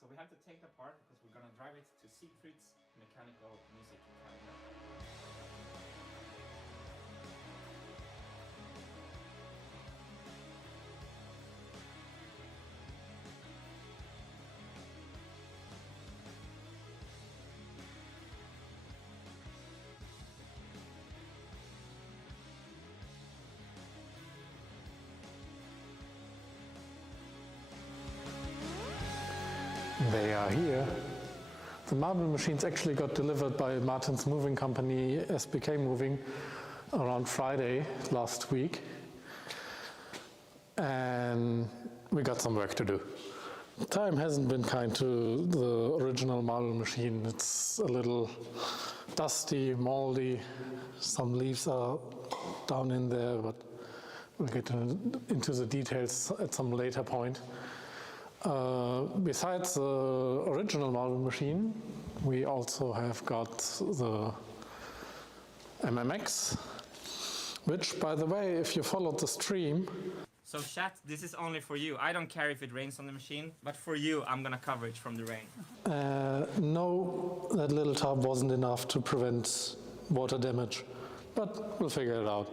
So we have to take it apart because we're gonna drive it to Siegfried's Mechanical Music Cabinet. They are here. The marble machines actually got delivered by Martin's moving company, SBK Moving, around Friday last week. And we got some work to do. Time hasn't been kind to the original marble machine. It's a little dusty, moldy. Some leaves are down in there, but we'll get into the details at some later point. Besides the original marble machine, we also have got the MMX, which, by the way, if you followed the stream... So chat, this is only for you. I don't care if it rains on the machine, but for you, I'm gonna cover it from the rain. No, that little tub wasn't enough to prevent water damage, but we'll figure it out.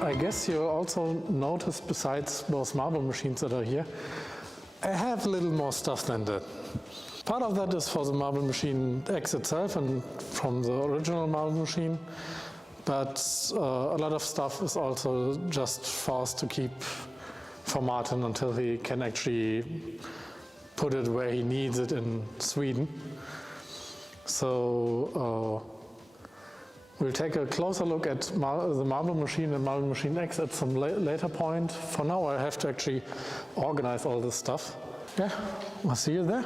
I guess you also noticed, besides those marble machines that are here, I have a little more stuff than that. Part of that is for the marble machine X itself and from the original marble machine, but a lot of stuff is also just for us to keep for Martin until he can actually put it where he needs it in Sweden. So we'll take a closer look at the marble machine and marble machine X at some later point. For now, I have to actually organize all this stuff. Yeah, I'll see you there.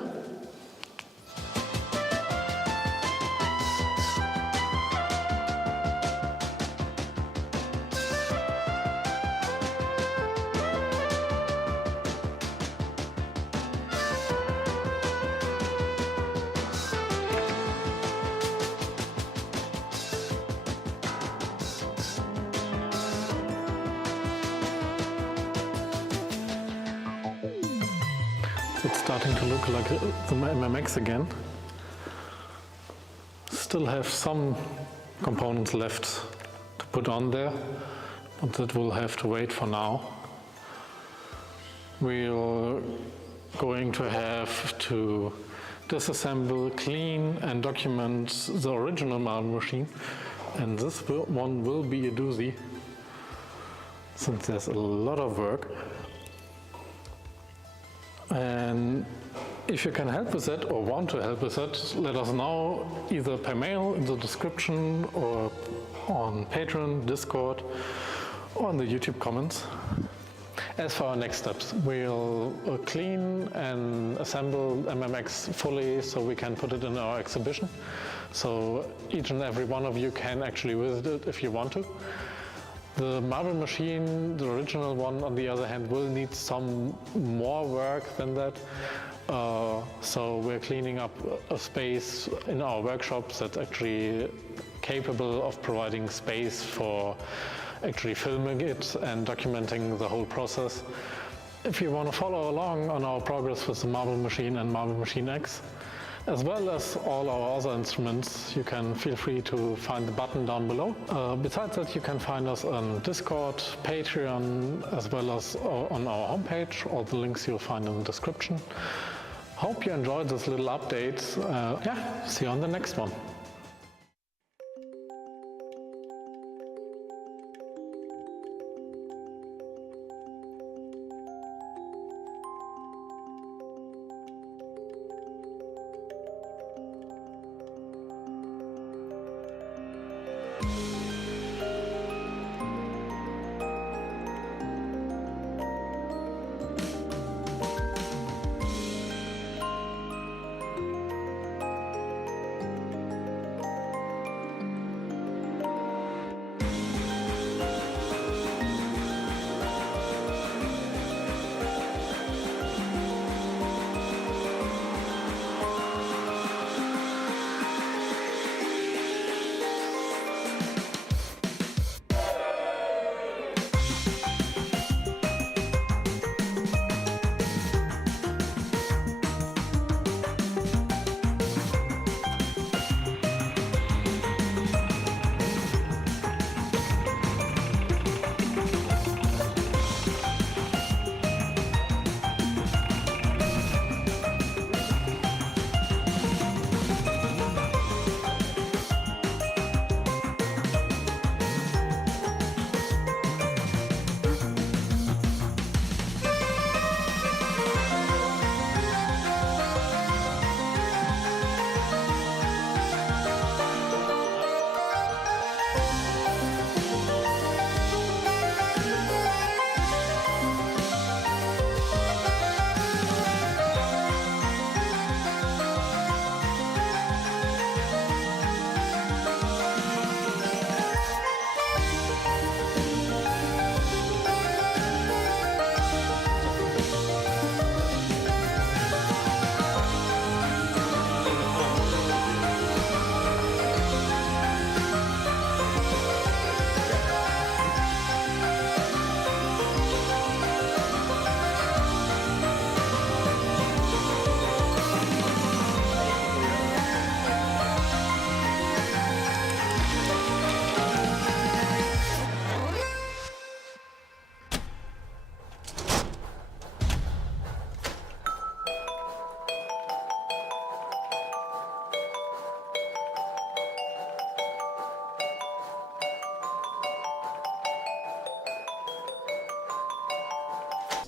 It's starting to look like the MMX again. Still have some components left to put on there, but that will have to wait for now. We're going to have to disassemble, clean and document the original marble machine, and this one will be a doozy since there's a lot of work. And if you can help with that or want to help with that, let us know either per mail in the description or on Patreon, Discord, or in the YouTube comments. As for our next steps, we'll clean and assemble MMX fully so we can put it in our exhibition. So each and every one of you can actually visit it if you want to. The marble machine, the original one, on the other hand, will need some more work than that. So we're cleaning up a space in our workshops that's actually capable of providing space for actually filming it and documenting the whole process. If you want to follow along on our progress with the marble machine and marble machine X, as well as all our other instruments, you can feel free to find the button down below. Besides that, you can find us on Discord, Patreon, as well as on our homepage. All the links you'll find in the description. Hope you enjoyed this little update. Yeah, see you on the next one.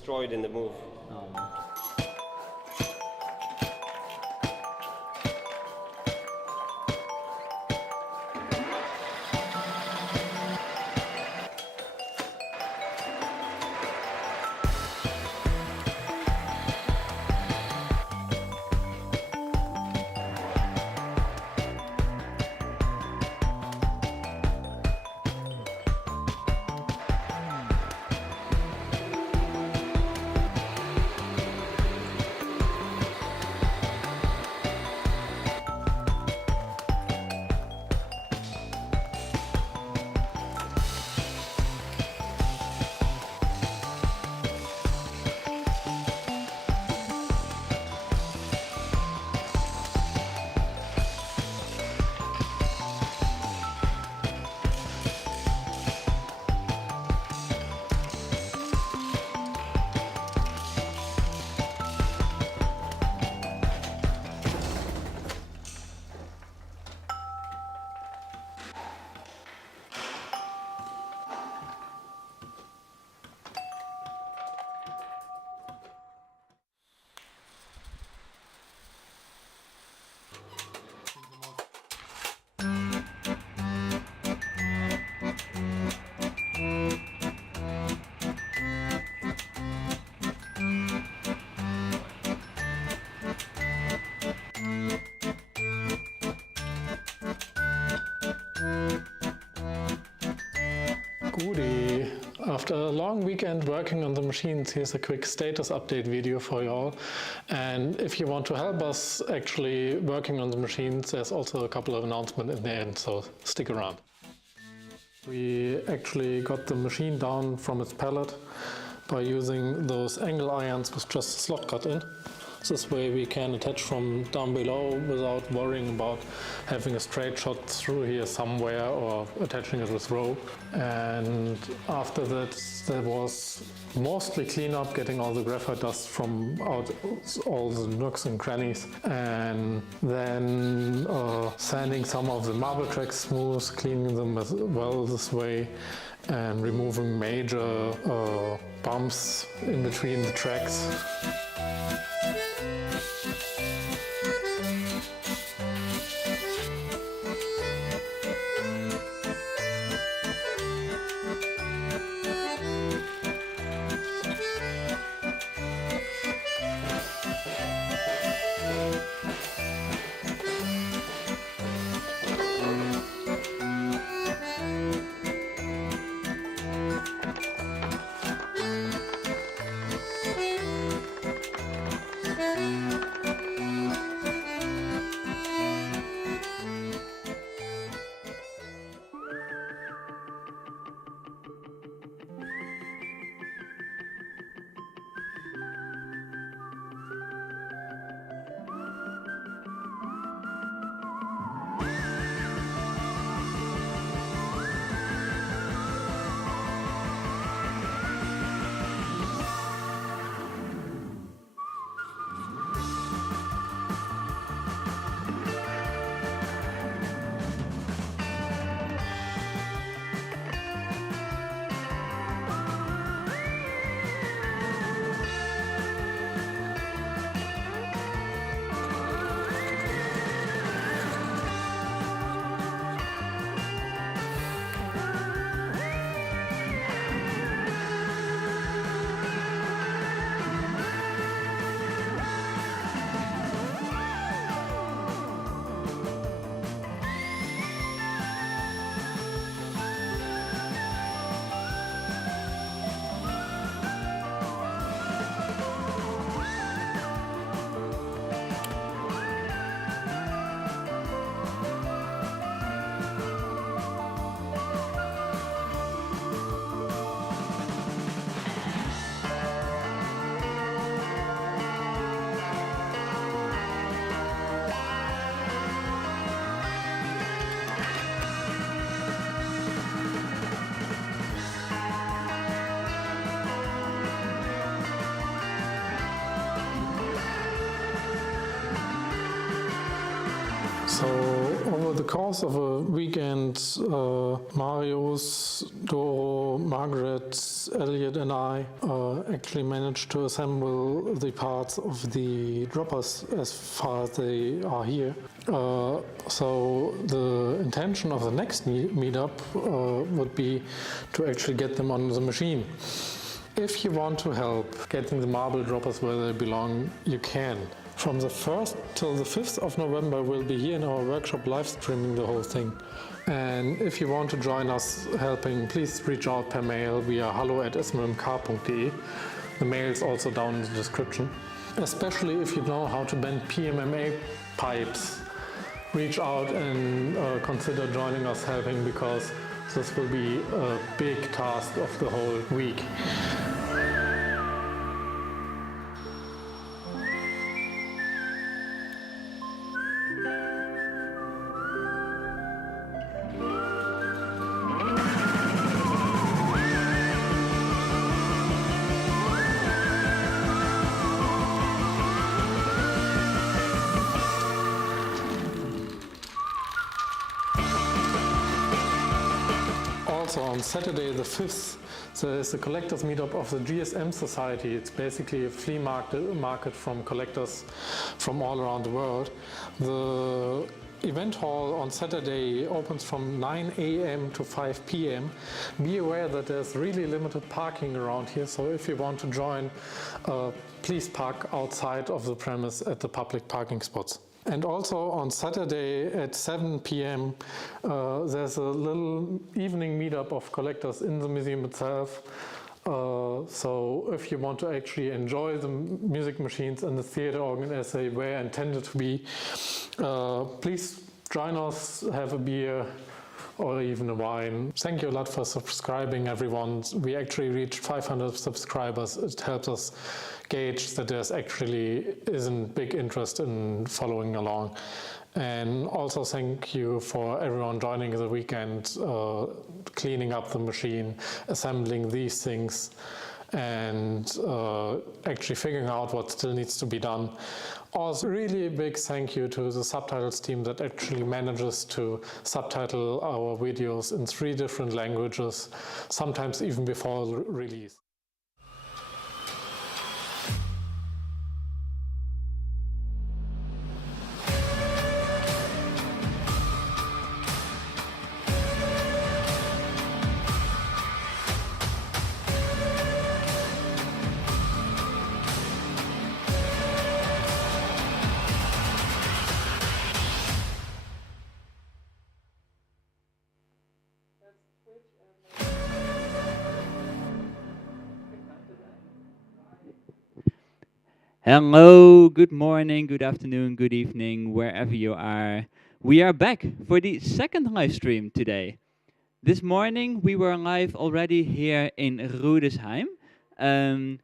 destroyed in the move. Oh. Goody. After a long weekend working on the machines, here's a quick status update video for you all. And if you want to help us actually working on the machines, there's also a couple of announcements in the end, so stick around. We actually got the machine down from its pallet by using those angle irons with just a slot cut in. This way we can attach from down below without worrying about having a straight shot through here somewhere or attaching it with rope. And after that there was mostly cleanup, getting all the graphite dust from out all the nooks and crannies, and then sanding some of the marble tracks smooth, cleaning them as well this way, and removing major bumps in between the tracks. So over the course of a weekend, Marius, Doro, Margaret, Elliot and I actually managed to assemble the parts of the droppers as far as they are here. So the intention of the next meetup would be to actually get them on the machine. If you want to help getting the marble droppers where they belong, you can. From the 1st till the 5th of November, we'll be here in our workshop live streaming the whole thing. And if you want to join us helping, please reach out per mail via hallo@smmk.de. The mail is also down in the description. Especially if you know how to bend PMMA pipes, reach out and consider joining us helping, because this will be a big task of the whole week. Also on Saturday the 5th, there is the collectors meetup of the GSM Society. It's basically a flea market from collectors from all around the world. The event hall on Saturday opens from 9 a.m. to 5 p.m. Be aware that there's really limited parking around here, so if you want to join, please park outside of the premise at the public parking spots. And also on Saturday at 7 p.m. There's a little evening meetup of collectors in the museum itself. So if you want to actually enjoy the music machines and the theater organ as they were intended to be, please join us, have a beer or even a wine. Thank you a lot for subscribing, everyone. We actually reached 500 subscribers. It helps us gauge that there's actually isn't big interest in following along. And also thank you for everyone joining the weekend, cleaning up the machine, assembling these things, and actually figuring out what still needs to be done. Also, really a big thank you to the subtitles team that actually manages to subtitle our videos in 3 different languages, sometimes even before the release. Hello, good morning, good afternoon, good evening, wherever you are. We are back for the second live stream today. This morning we were live already here in Rüdesheim.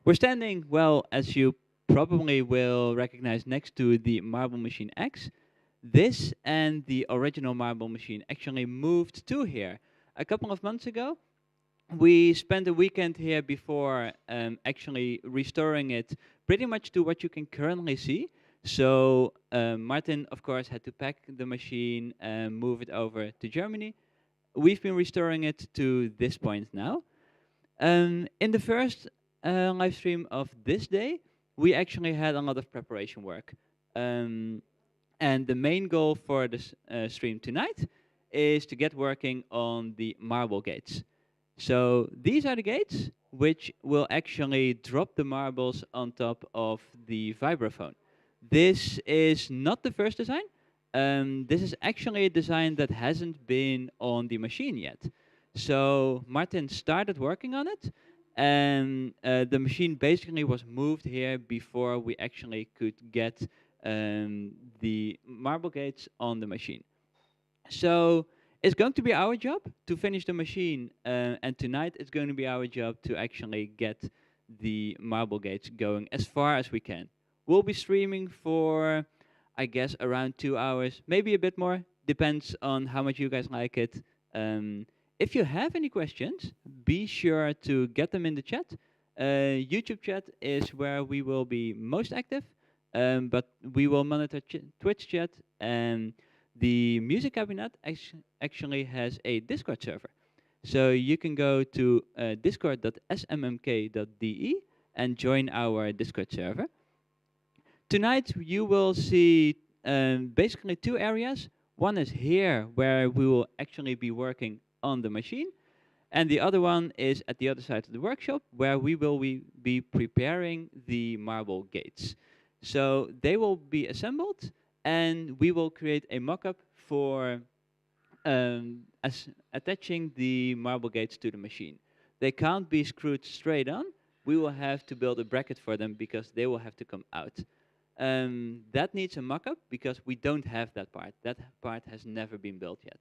We're standing, well, as you probably will recognize, next to the Marble Machine X. This and the original Marble Machine actually moved to here a couple of months ago. We spent a weekend here before actually restoring it pretty much to what you can currently see. So Martin, of course, had to pack the machine and move it over to Germany. We've been restoring it to this point now. In the first live stream of this day, we actually had a lot of preparation work. And the main goal for this stream tonight is to get working on the marble gates. So these are the gates which will actually drop the marbles on top of the vibraphone. This is not the first design. This is actually a design that hasn't been on the machine yet. So Martin started working on it, and the machine basically was moved here before we actually could get the marble gates on the machine. So it's going to be our job to finish the machine, and tonight it's going to be our job to actually get the marble gates going as far as we can. We'll be streaming for, I guess, around 2 hours, maybe a bit more, depends on how much you guys like it. If you have any questions, be sure to get them in the chat. YouTube chat is where we will be most active, but we will monitor Twitch chat, and the music cabinet actually has a Discord server. So you can go to discord.smmk.de and join our Discord server. Tonight you will see basically two areas. One is here, where we will actually be working on the machine. And the other one is at the other side of the workshop, where we will be preparing the marble gates. So they will be assembled, and we will create a mock-up for attaching the marble gates to the machine. They can't be screwed straight on. We will have to build a bracket for them because they will have to come out. That needs a mock-up because we don't have that part. That part has never been built yet.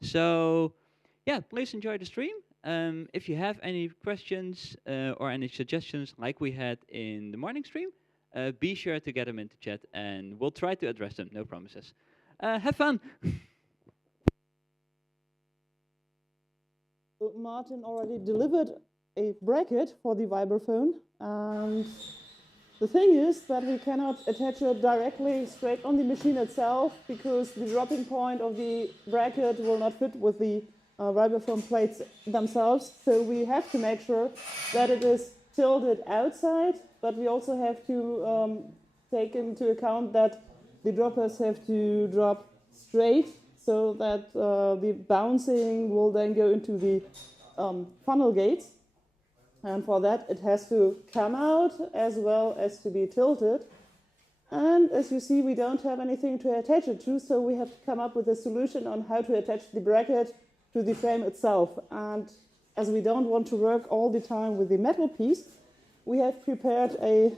So yeah, please enjoy the stream. If you have any questions or any suggestions like we had in the morning stream, be sure to get them into chat and we'll try to address them, no promises. Have fun! Martin already delivered a bracket for the vibraphone, and the thing is that we cannot attach it directly straight on the machine itself because the dropping point of the bracket will not fit with the vibraphone plates themselves. So we have to make sure that it is tilted outside, but we also have to take into account that the droppers have to drop straight so that the bouncing will then go into the funnel gates. And for that, it has to come out as well as to be tilted. And as you see, we don't have anything to attach it to, so we have to come up with a solution on how to attach the bracket to the frame itself. And as we don't want to work all the time with the metal piece, we have prepared a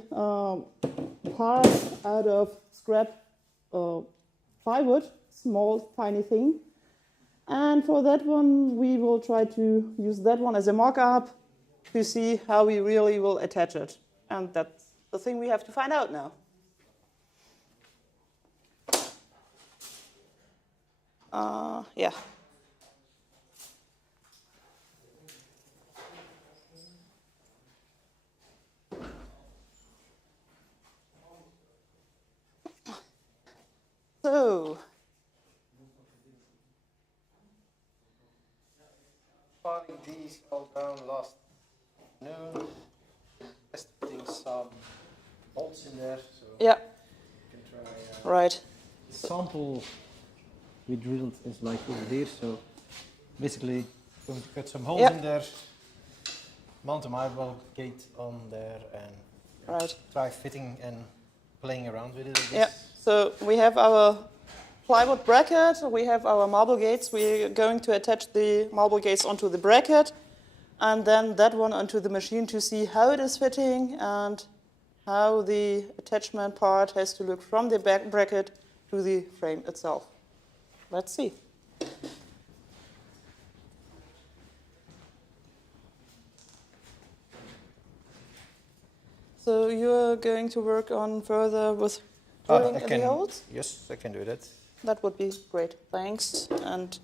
part out of scrap plywood, small, tiny thing. And for that one, we will try to use that one as a mock-up to see how we really will attach it. And that's the thing we have to find out now. Yeah. So, filing these all down last noon. Just putting some bolts in there, so yeah, you can try. right. The sample we drilled is like over there, so basically going to cut some holes in there, mount a marble gate on there, and try fitting and playing around with it. Yeah. So we have our plywood bracket, we have our marble gates. We're going to attach the marble gates onto the bracket and then that one onto the machine to see how it is fitting and how the attachment part has to look from the back bracket to the frame itself. Let's see. So you're going to work on further with drilling in the holes? Yes, I can do that. That would be great, thanks. And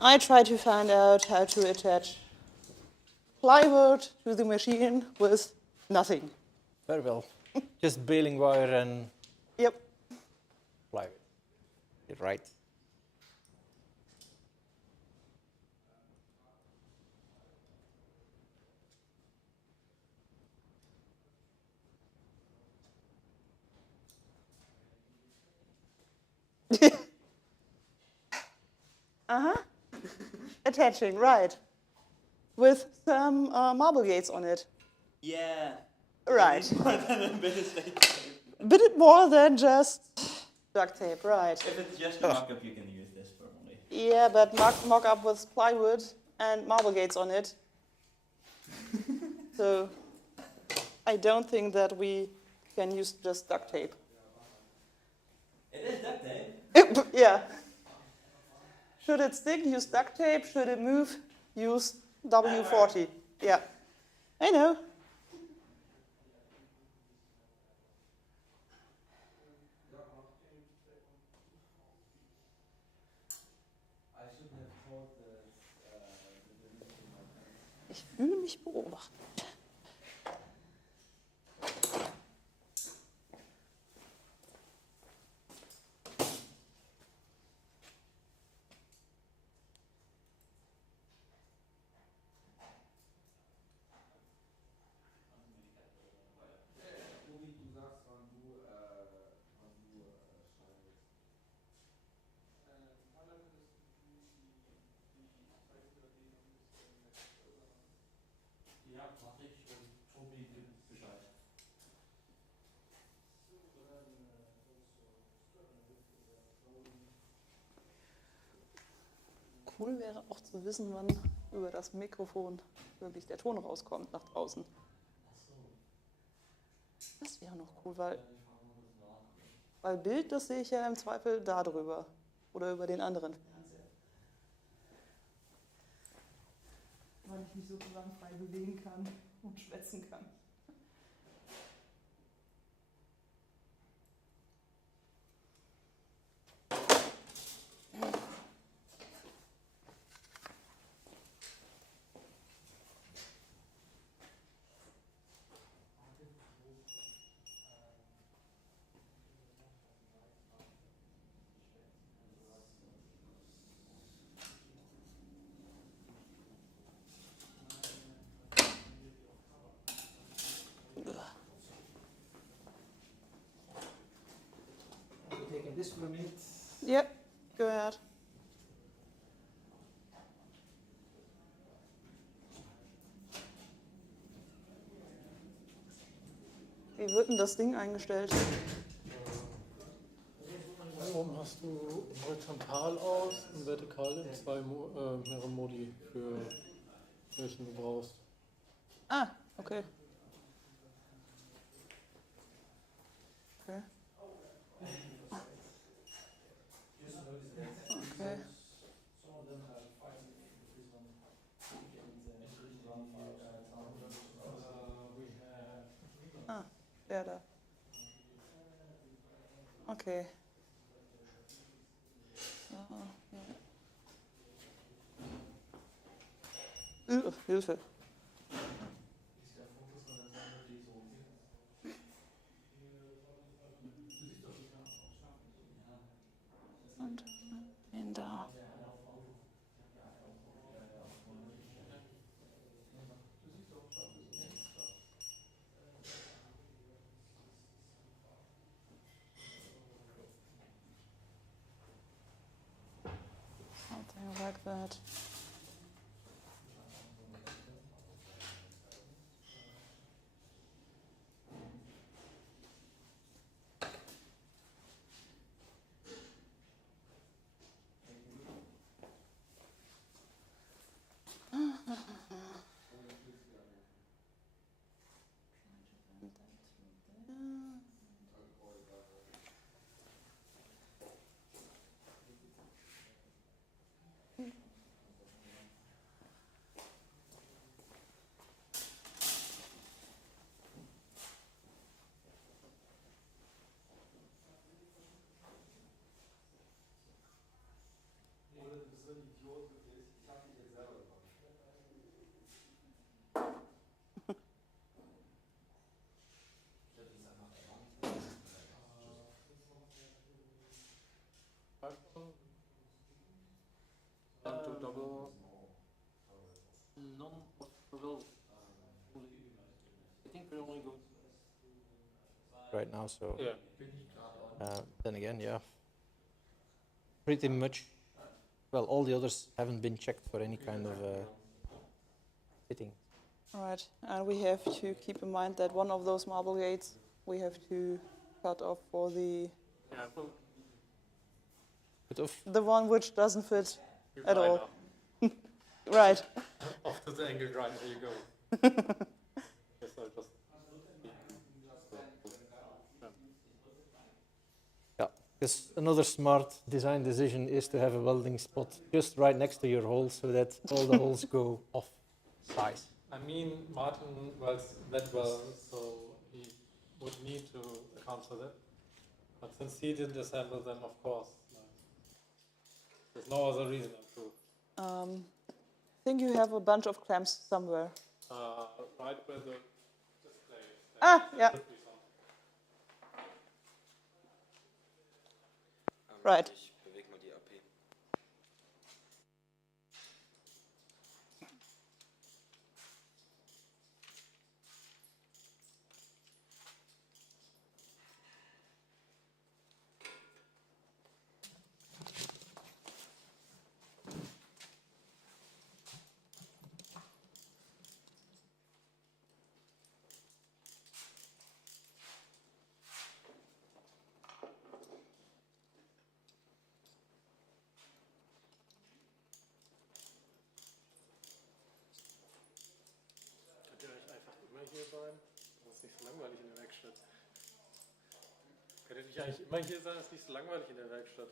I try to find out how to attach plywood to the machine with nothing. Very well. Just baling wire and plywood. You're right. Attaching, right. With some marble gates on it. Yeah. Right. More than a bit of duct tape. Bit more than just duct tape, right. If it's just a mock-up, you can use this probably. Yeah, but mock-up with plywood and marble gates on it. So I don't think that we can use just duct tape. It is duct tape. Yeah. Should it stick, use duct tape. Should it move, use W40. Yeah. I know. Ich fühle mich beobachtet. Cool wäre auch zu wissen, wann über das Mikrofon wirklich der Ton rauskommt nach draußen. Das wäre noch cool, weil Bild, das sehe ich ja im Zweifel da drüber oder über den anderen Fernseher. Weil ich mich sozusagen frei bewegen kann und schwätzen kann. Taking this for a minute. Yep, go ahead. Wie wird denn das Ding eingestellt? Warum hast du horizontal aus und vertikal in mehrere Modi, für welchen du brauchst? Ah, okay. Okay. Okay. Ah, der da. Okay. Hilfe. Und den da. Something like that. Double. None of well, I think we're only going right now, so Yeah. then again, yeah, pretty much. Well, all the others haven't been checked for any kind of fitting. Right, and we have to keep in mind that one of those marble gates we have to cut off for the Bit of the one which doesn't fit at all. Right. Off to the angle grinder, here you go. Yes, I'll just. yeah, because another smart design decision is to have a welding spot just right next to your hole, so that all the holes go off size. I mean, Martin welds that well, so he would need to account for that. But since he didn't assemble them, of course, there's no other reason to. I think you have a bunch of clamps somewhere. Right where the display is. Ah, yeah. Right. Ich bewege mal die AP. hier sein. Das ist nicht so langweilig in der Werkstatt. Könnte nicht eigentlich immer hier sein, das ist nicht so langweilig in der Werkstatt.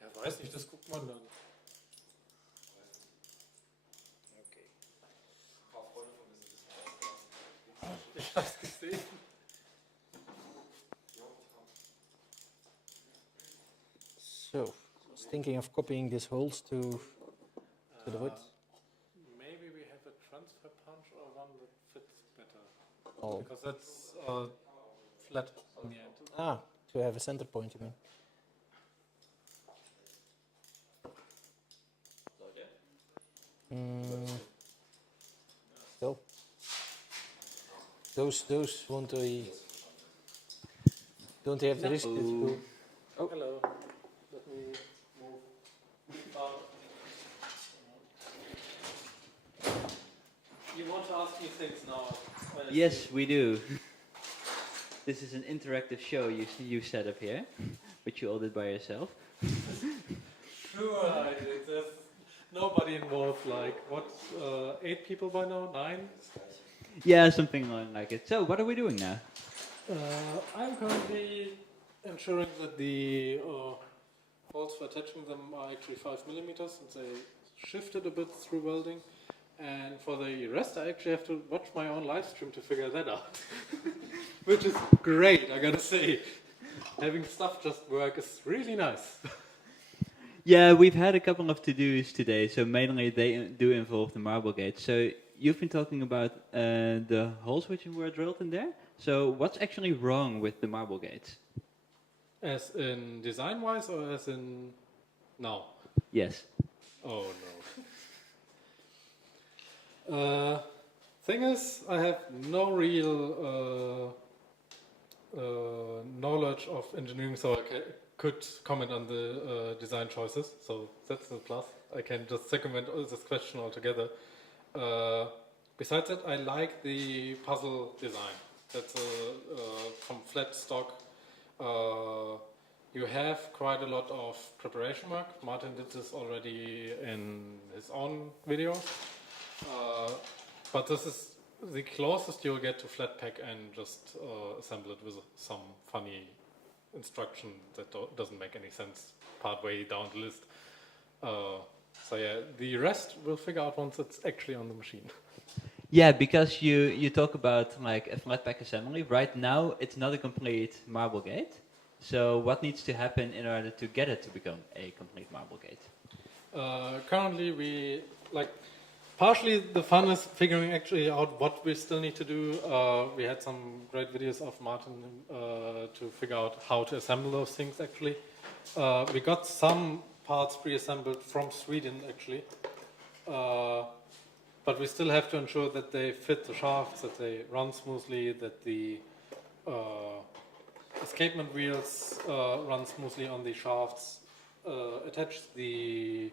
Ja, weiß nicht, das guckt man dann. Okay. Ich hab's gesehen. So, I was thinking of copying these holes to the wood. Maybe we have a transfer punch or one that fits better. Oh. Because that's flat on the end. Ah, to have a center point, you mean? Still. Those won't don't have the risk to. Oh, hello. Let me move. You want to ask me things now? Yes, we do. This is an interactive show you set up here, which you all did by yourself. Sure, I did. There's nobody involved. Like, what, 8 people by now? 9? Yeah, something like it. So, what are we doing now? I'm currently ensuring that the holes for attaching them are actually 5 millimeters, since they shifted a bit through welding. And for the rest, I actually have to watch my own live stream to figure that out. Which is great, I gotta say. Having stuff just work is really nice. Yeah, we've had a couple of to-dos today, so mainly they do involve the marble gate. So, you've been talking about the holes which were drilled in there. So, what's actually wrong with the marble gates? As in design-wise or as in now? Yes. Oh no. Thing is, I have no real knowledge of engineering, so I could comment on the design choices. So that's a plus. I can just circumvent this question altogether. Besides that, I like the puzzle design. That's from flat stock. You have quite a lot of preparation work. Martin did this already in his own videos. But this is the closest you'll get to flat pack and just assemble it with some funny instruction that doesn't make any sense part way down the list. So yeah, the rest we'll figure out once it's actually on the machine. Yeah, because you talk about like a flat pack assembly. Right now, it's not a complete marble gate. So what needs to happen in order to get it to become a complete marble gate? Currently, we partially the fun is figuring actually out what we still need to do. We had some great videos of Martin to figure out how to assemble those things actually. We got some parts pre-assembled from Sweden actually. But we still have to ensure that they fit the shafts, that they run smoothly, that the escapement wheels run smoothly on the shafts, attach the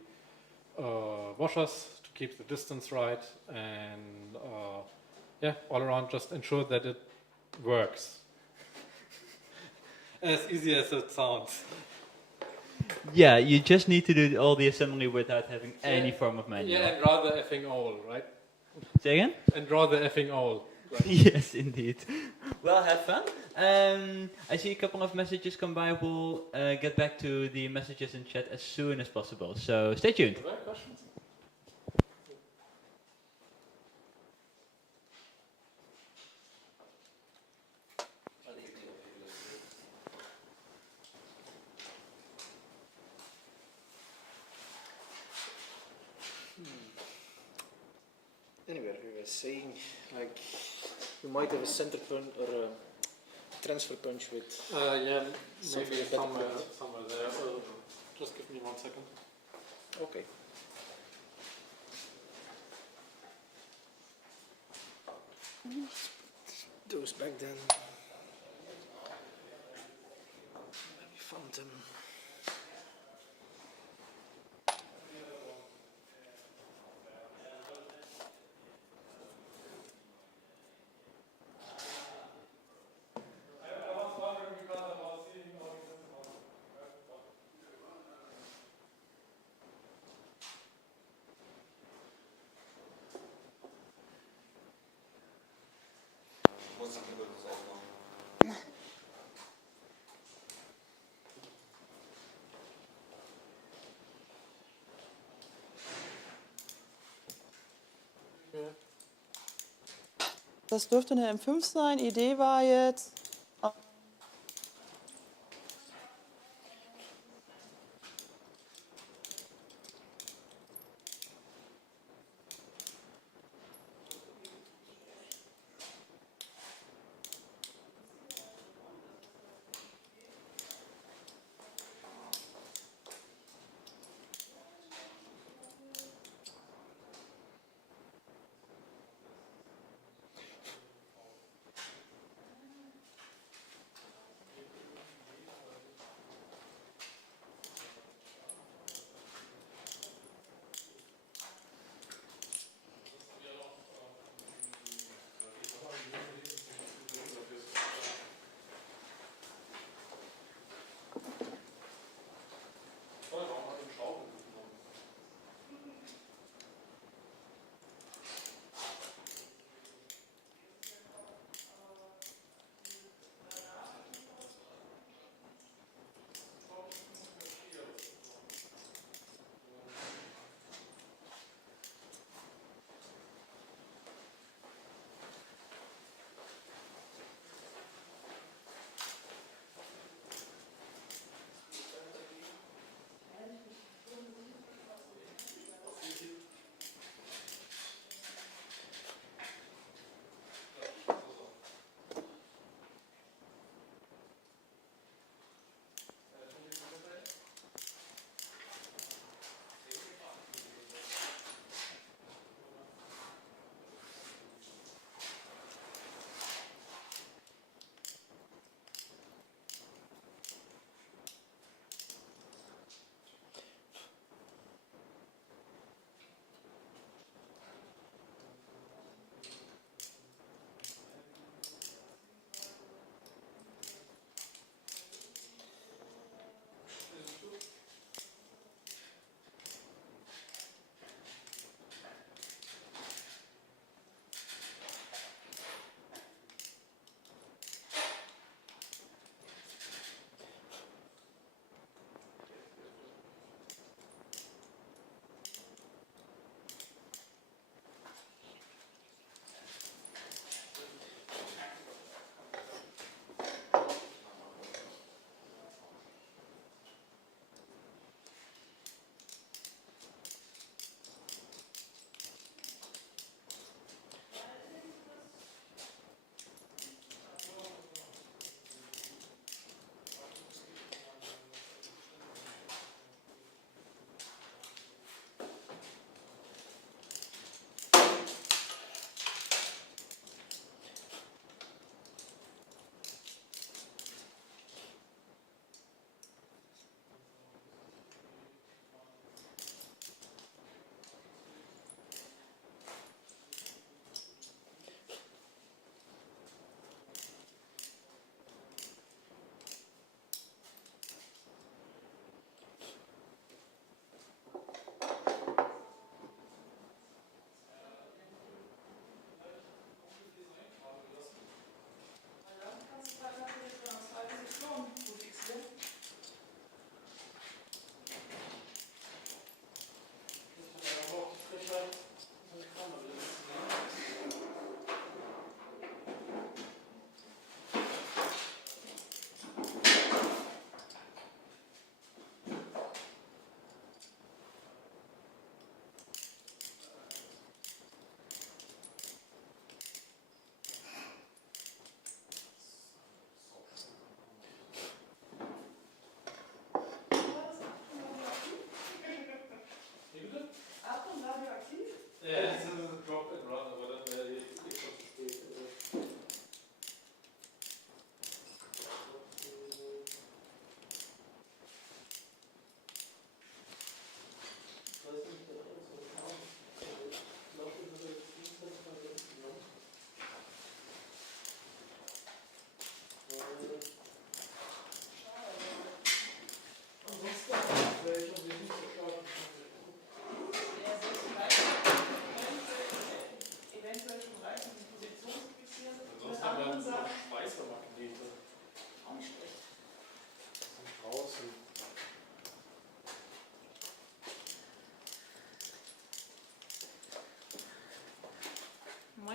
washers to keep the distance right, and yeah, all around just ensure that it works. As easy as it sounds. Yeah, you just need to do all the assembly without having any form of manual. Yeah, and rather effing all, right? Say again? And rather effing all. Right? Yes, indeed. Well, have fun. I see a couple of messages come by. We'll get back to the messages in chat as soon as possible. So stay tuned. Are there questions? Anyway, we were saying, like, you might have a center punch or a transfer punch with. Yeah, something maybe better somewhere there. Just give me 1 second. Okay. Those back then. Maybe found them. Okay. Das dürfte eine M5 sein. Idee war jetzt,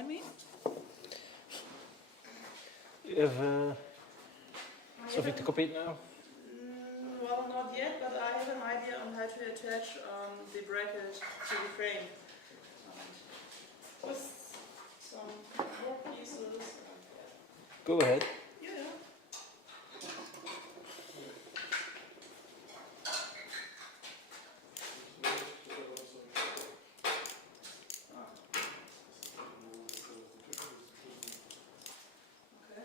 I mean? You have something to copy it now? Well, not yet, but I have an idea on how to attach the bracket to the frame. With some more pieces. Go ahead. Yeah. Okay.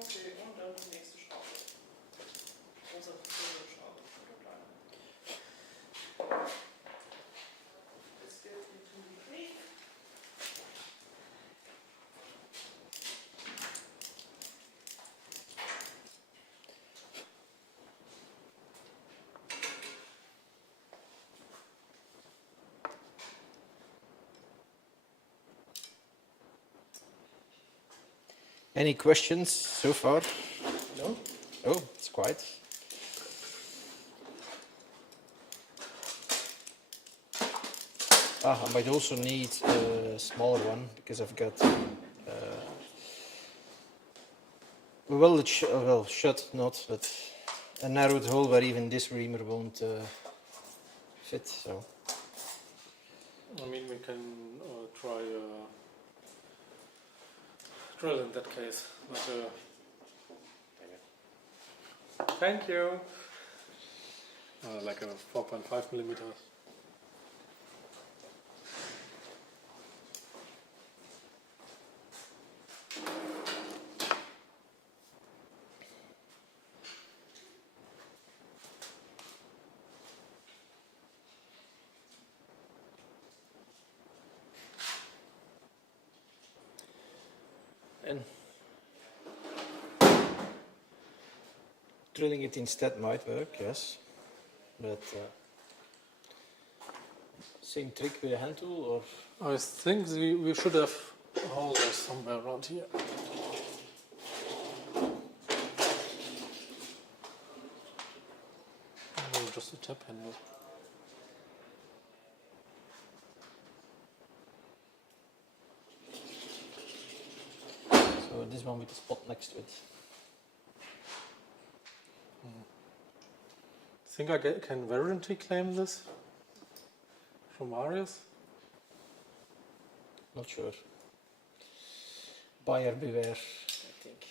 Okay, und dann die nächste Schraube. Große Schraube. Let's get into the cake. Any questions so far? No? Oh, it's quiet. I might also need a smaller one because I've got well, shut not, but a narrowed hole where even this reamer won't fit. So I mean, we can try drill in that case. But, thank you. Like a 4.5 millimeters. and drilling it instead might work, yes. But same trick with a hand tool, or I think we should have holders somewhere around here. No, just a tap handle. so this one with the spot next to it. Think I can warranty claim this from Marius? Not sure. Buyer beware, I think.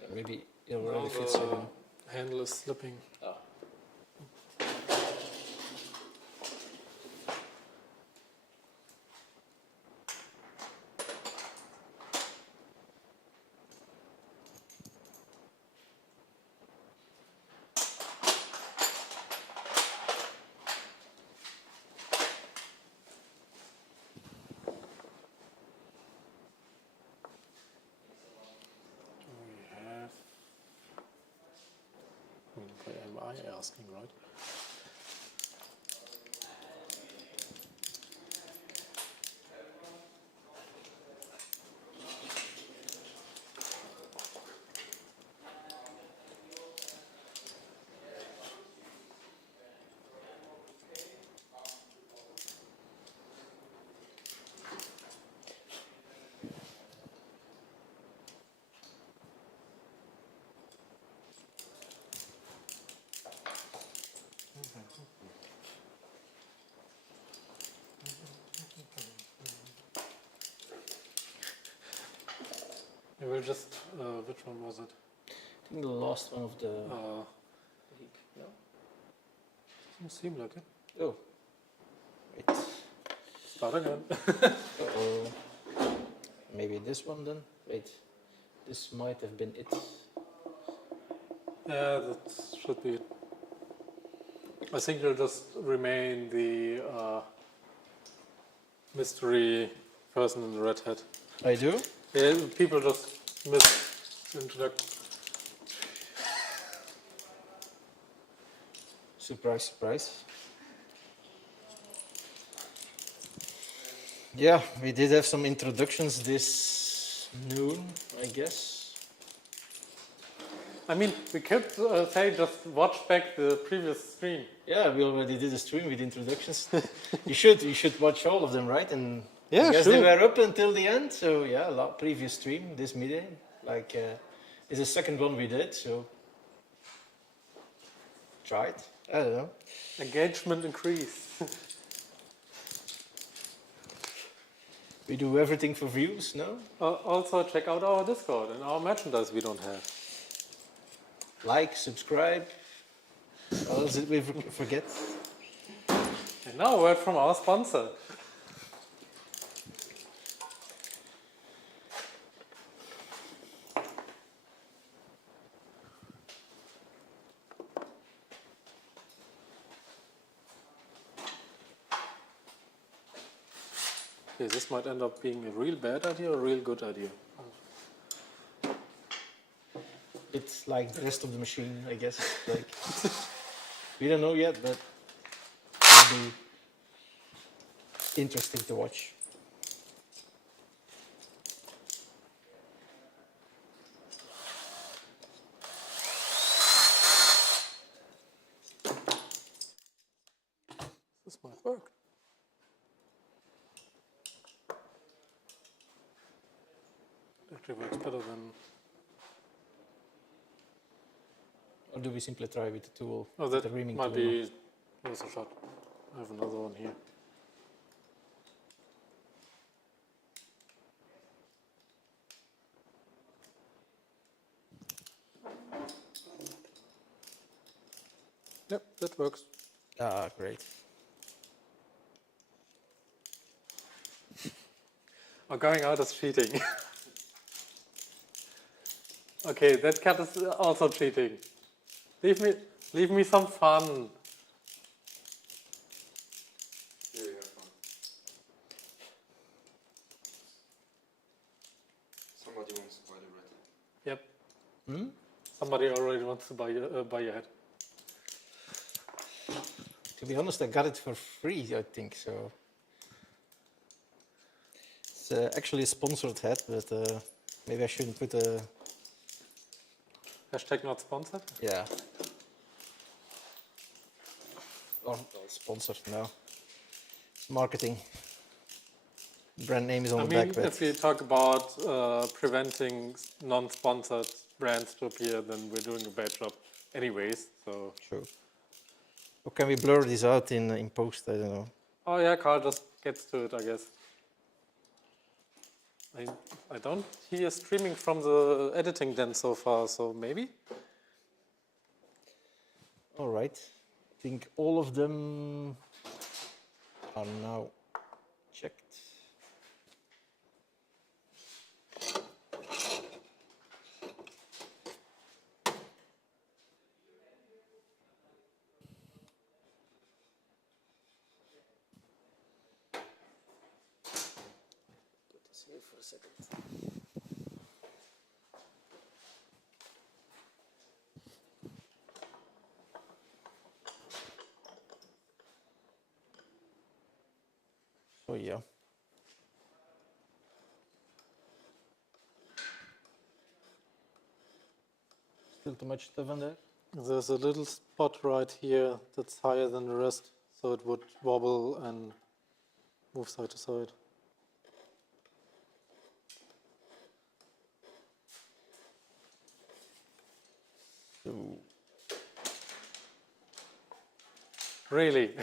Yeah, maybe it already fits in. Handle is slipping. Ah. Am I asking, right? You will just, which one was it? I think the last one of the week. No? Doesn't seem like it. Oh. Wait. Start again. Uh-oh. Maybe this one then? Wait. This might have been it. Yeah, that should be it. I think you'll just remain the mystery person in the red hat. I do? Yeah, people just miss the introduction. Surprise, surprise. Yeah, we did have some introductions this noon, I guess. I mean, we could say just watch back the previous stream. Yeah, we already did a stream with introductions. you should watch all of them, right? And Yeah, I guess sure. they were up until the end. So yeah, previous stream this midday, is the second one we did. So try it. I don't know. Engagement increase. We do everything for views, no? Also, check out our Discord and our merchandise we don't have. Like, subscribe. What else did we forget? And now a word from our sponsor. Okay, this might end up being a real bad idea or a real good idea. It's like the rest of the machine, I guess. Like we don't know yet, but it'll be interesting to watch. This might work. Actually works better than... Or do we simply try with the tool? Oh, the that reaming might tool? be worth a shot. I have another one here. Yep, that works. Ah, great. Oh, going out is cheating. Okay, that cat is also cheating. Leave me some fun. Here you have fun. Somebody wants to buy the red. Yep. Hmm? Somebody already wants to buy your head. To be honest, I got it for free, I think, so. It's actually a sponsored hat, but maybe I shouldn't put a... Hashtag not sponsored? Yeah. Or sponsored, no. It's marketing. Brand name is on I the mean, back, but... if we talk about preventing non-sponsored brands to appear, then we're doing a bad job anyways, so... True. Or can we blur this out in post? I don't know. Oh yeah, Carl just gets to it, I guess. I don't hear streaming from the editing den so far, so maybe? All right. I think all of them are now checked. Put this here for a second. Oh yeah. Still too much stuff on there? There's a little spot right here that's higher than the rest, so it would wobble and move side to side. So Really?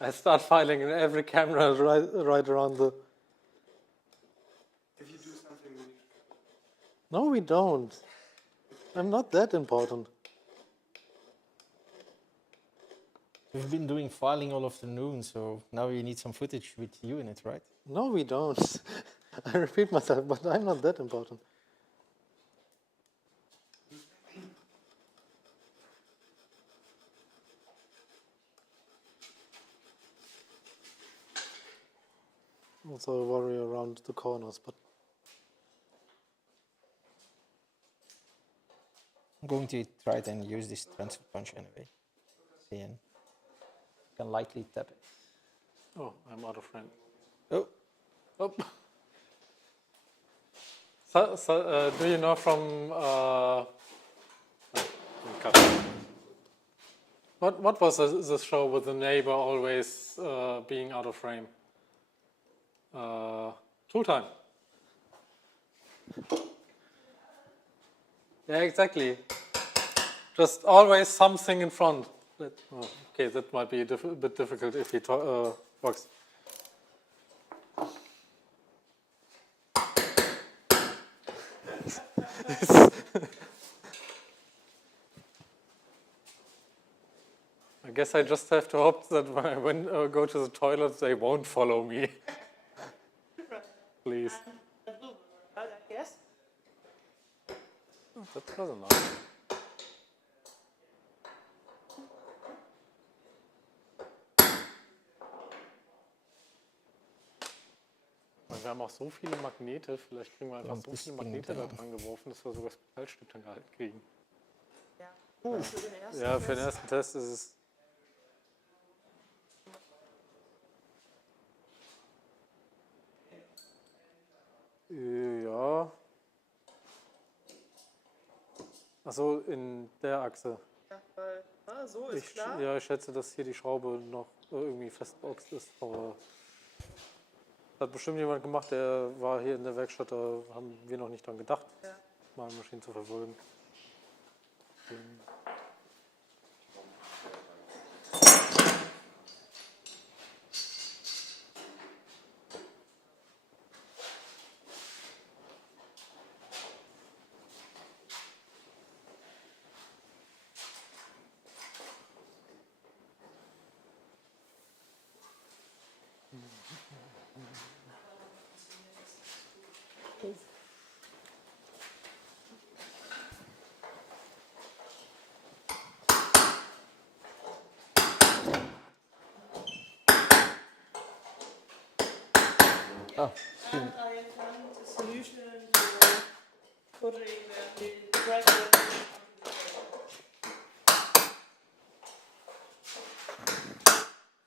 I start filing in every camera right around the... If you do something, No, we don't. I'm not that important. we've been doing filing all afternoon, so now we need some footage with you in it, right? No, we don't. I repeat myself, but I'm not that important. also worry around the corners, but I'm going to try it and use this transfer punch anyway. See, and you can lightly tap it. oh, I'm out of frame. Oh, Oh. So, do you know from what was this show with the neighbor always being out of frame? Tool Time. Yeah, exactly. Just always something in front. Okay, that might be a bit difficult if he works. I guess I just have to hope that when I go to the toilet, they won't follow me. Please. Yes. Oh, that's pleasant now. Wir haben auch so viele Magnete, vielleicht kriegen wir einfach so viele Magnete da dran geworfen, dass wir sogar das Metallstück dann gehalten kriegen. Ja, ja, für den ersten Test ist es. Ja. Achso, in der Achse. Ja, weil so ist klar. Ja, ich schätze, dass hier die Schraube noch irgendwie festboxt ist, aber hat bestimmt jemand gemacht, der war hier in der Werkstatt, da haben wir noch nicht dran gedacht, mal Maschinen zu verfolgen. oh. And I found a solution for putting the bracket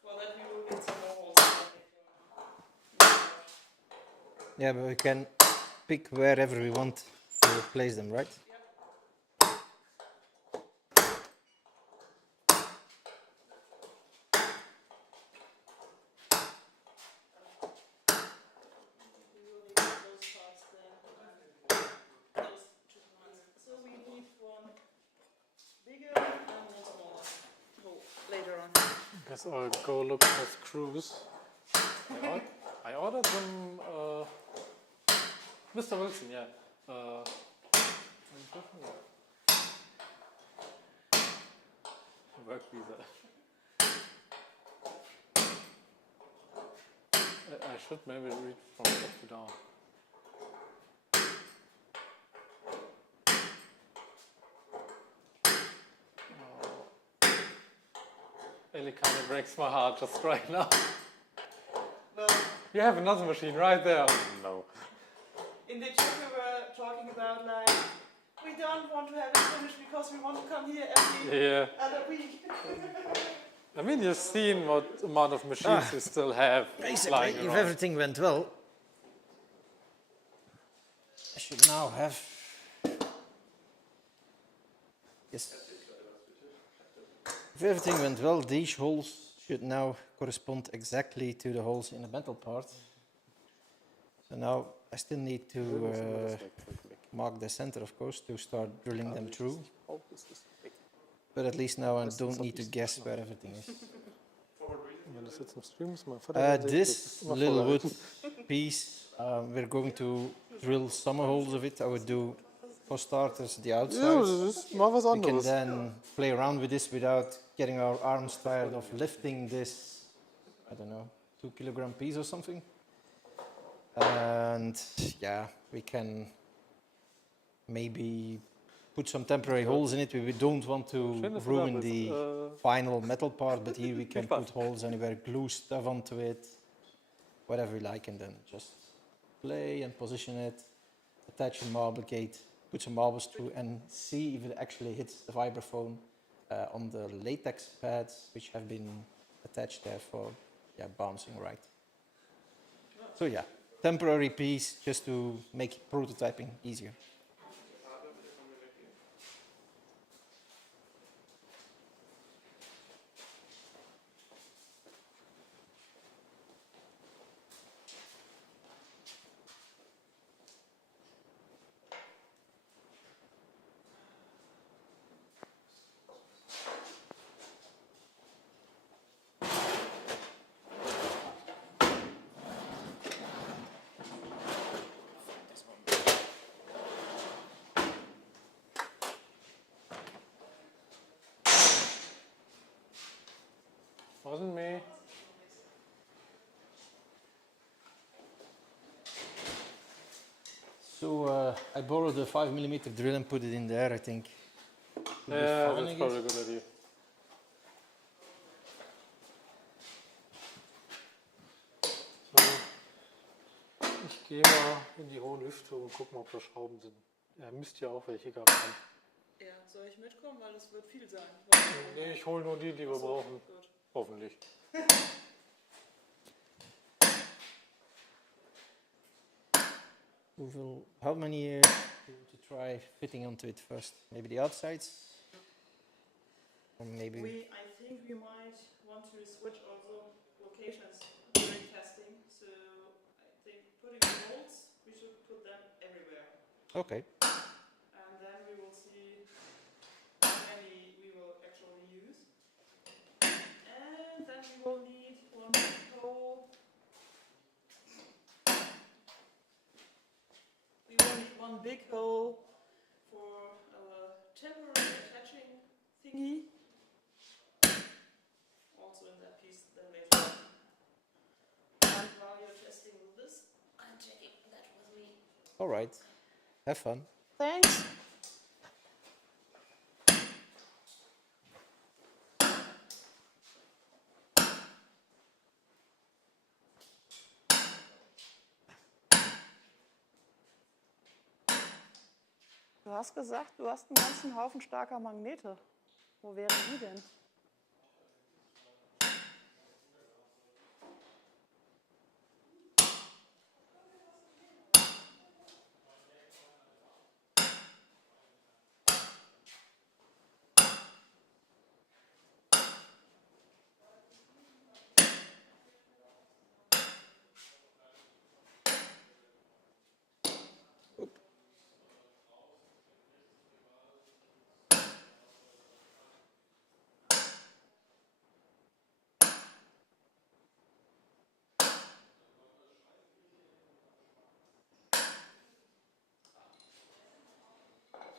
for that we will get some more holes. Yeah, but we can pick wherever we want to place them, right? So we need one bigger and one smaller hole later on. Guess I'll go look for screws. I ordered them, Mr. Wilson, yeah. Work visa. I should maybe read from top to down. It kind of breaks my heart just right now. Well, You have another machine right there. No. in the chat we were talking about like we don't want to have it finished because we want to come here every Yeah. other week. I mean, you've seen what amount of machines you still have. Basically, lying if around. everything went well, I should now have. Yes. If everything went well, these holes should now correspond exactly to the holes in the metal part. So now I still need to mark the center, of course, to start drilling them through. But at least now I don't need to guess where everything is. This little wood piece, we're going to drill summer holes of it. I would do, for starters, the outside. We can then play around with this without getting our arms tired of lifting this, I don't know, 2 kilogram piece or something. And yeah, we can maybe put some temporary holes in it. We don't want to ruin the final metal part, but here we can put holes anywhere, glue stuff onto it, whatever you like, and then just play and position it, attach a marble gate, put some marbles through, and see if it actually hits the vibraphone on the latex pads which have been attached there for bouncing right. So yeah, temporary piece just to make prototyping easier. Wasn't me. So I borrowed a 5mm drill and put it in there, I think. Yeah, that's probably a good idea. So, ich gehe mal in die hohen Lüfte und guck mal, ob da Schrauben sind. Er müsste ja auch welche gehabt haben. Ja, soll ich mitkommen, weil es wird viel sein. Nee, ich hole nur die, die wir brauchen. Gut. Hoffentlich. How many you want to try fitting onto it first? Maybe the outsides? Or maybe... I think we might want to switch also locations during testing. So I think putting the bolts, we should put them everywhere. Okay. And then we will see how many we will actually use. And then we will need one hole. We will need one big hole for our temporary attaching thingy. Also in that piece then later on. And while you're testing with this, I'm taking that with me. Alright. Have fun. Thanks. Du hast gesagt, du hast einen ganzen Haufen starker Magnete. Wo wären die denn?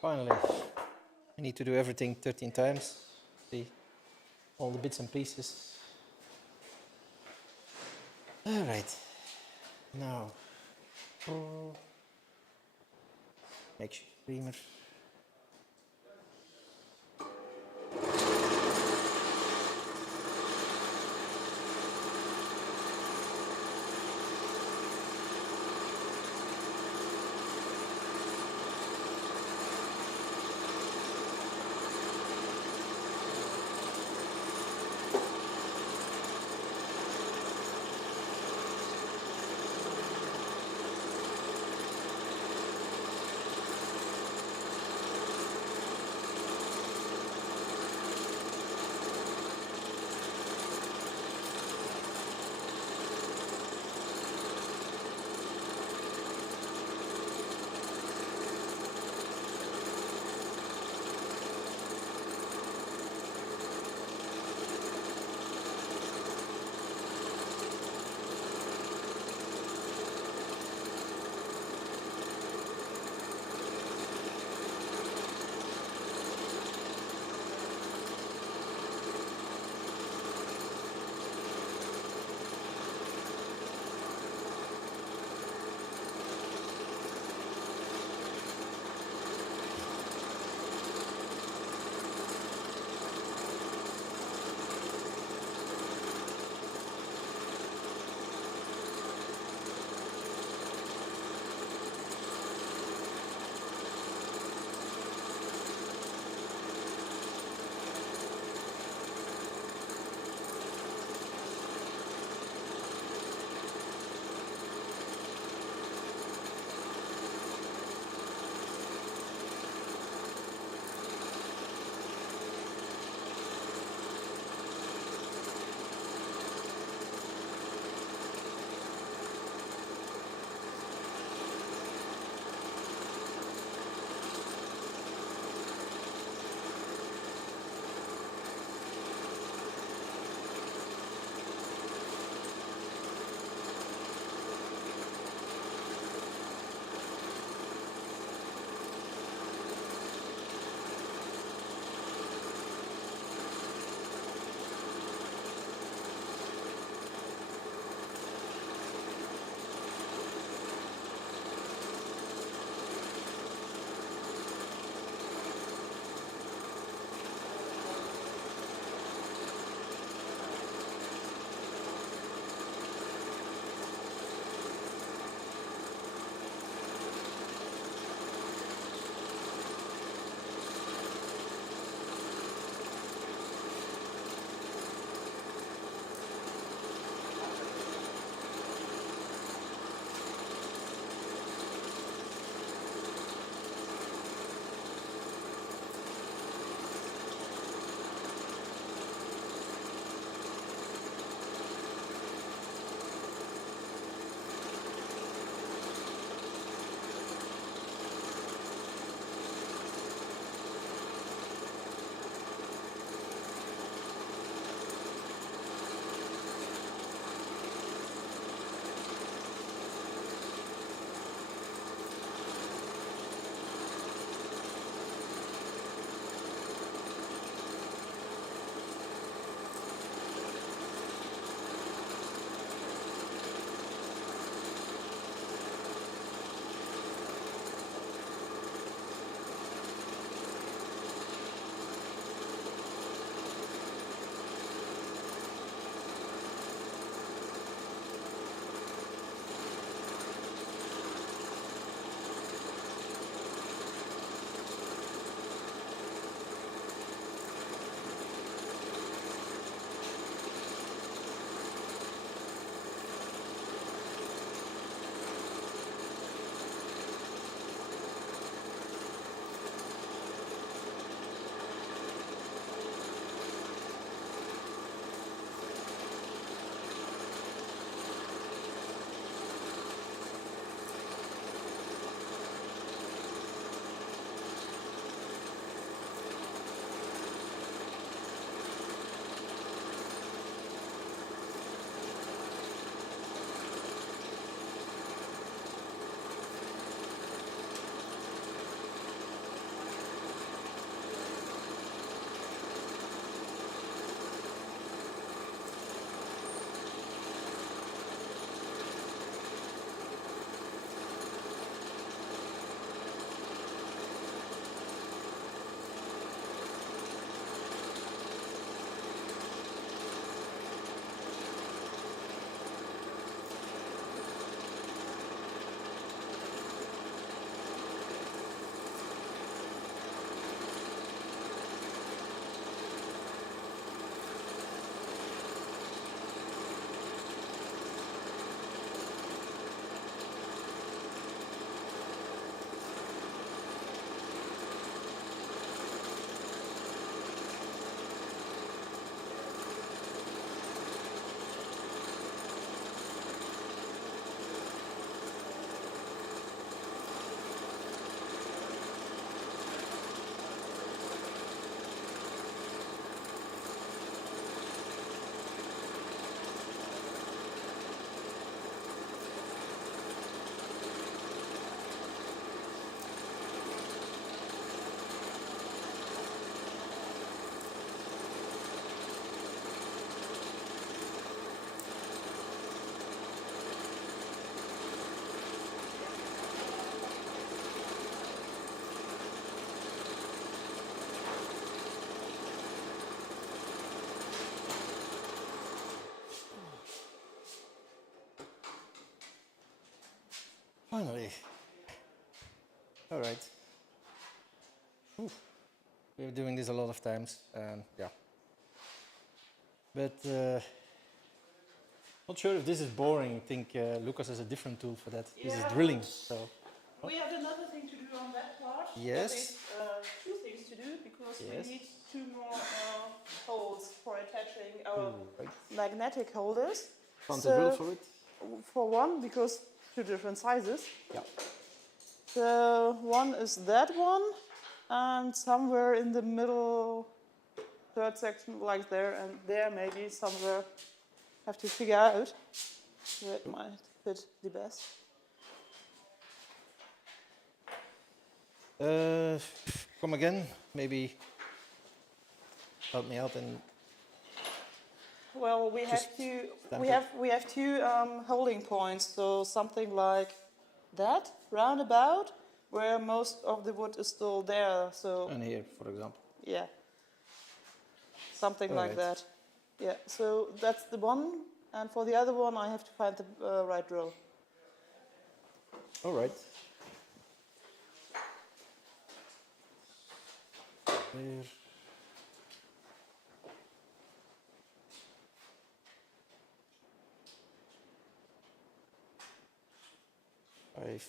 Finally. I need to do everything 13 times. See all the bits and pieces. Alright. Now. Makeshift streamer. Finally. All right. Ooh. We're doing this a lot of times, and yeah. But not sure if this is boring. I think Lucas has a different tool for that. This is drilling. So. We have another thing to do on that part. Yes. That is, two things to do because Yes. we need two more holes for attaching our magnetic holders. Want to drill for it? For one, because two different sizes. Yeah. So one is that one, and somewhere in the middle, third section, like there and there, maybe somewhere. Have to figure out where it might fit the best. Come again, maybe help me out and. Well, we have two holding points, so something like that, roundabout, where most of the wood is still there. So And here, for example. yeah, something like that. Yeah. So that's the one, and for the other one, I have to find the right drill. All right. There. Five.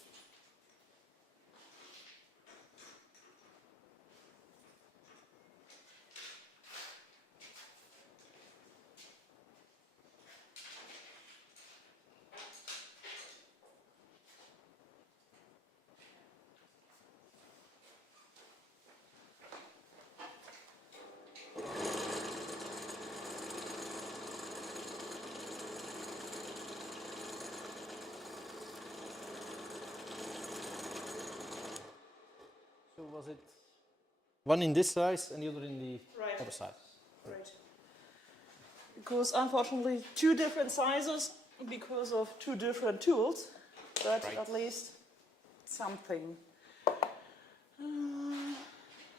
So was it one in this size and the other in the other size? Right. Because unfortunately, two different sizes because of two different tools, but at least something.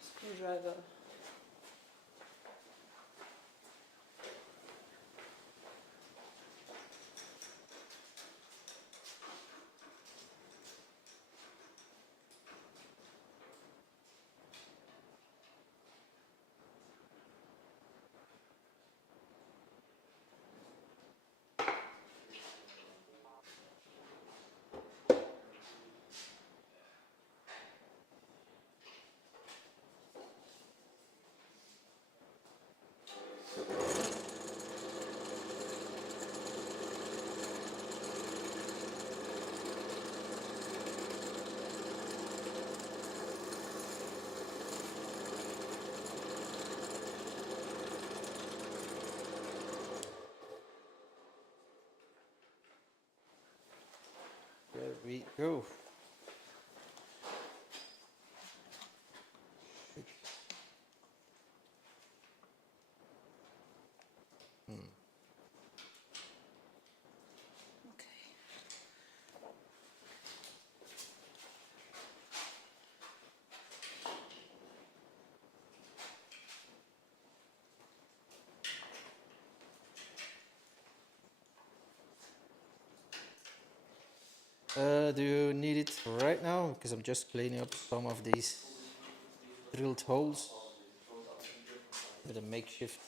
Screwdriver. There we go. Do you need it right now? Because I'm just cleaning up some of these drilled holes with a makeshift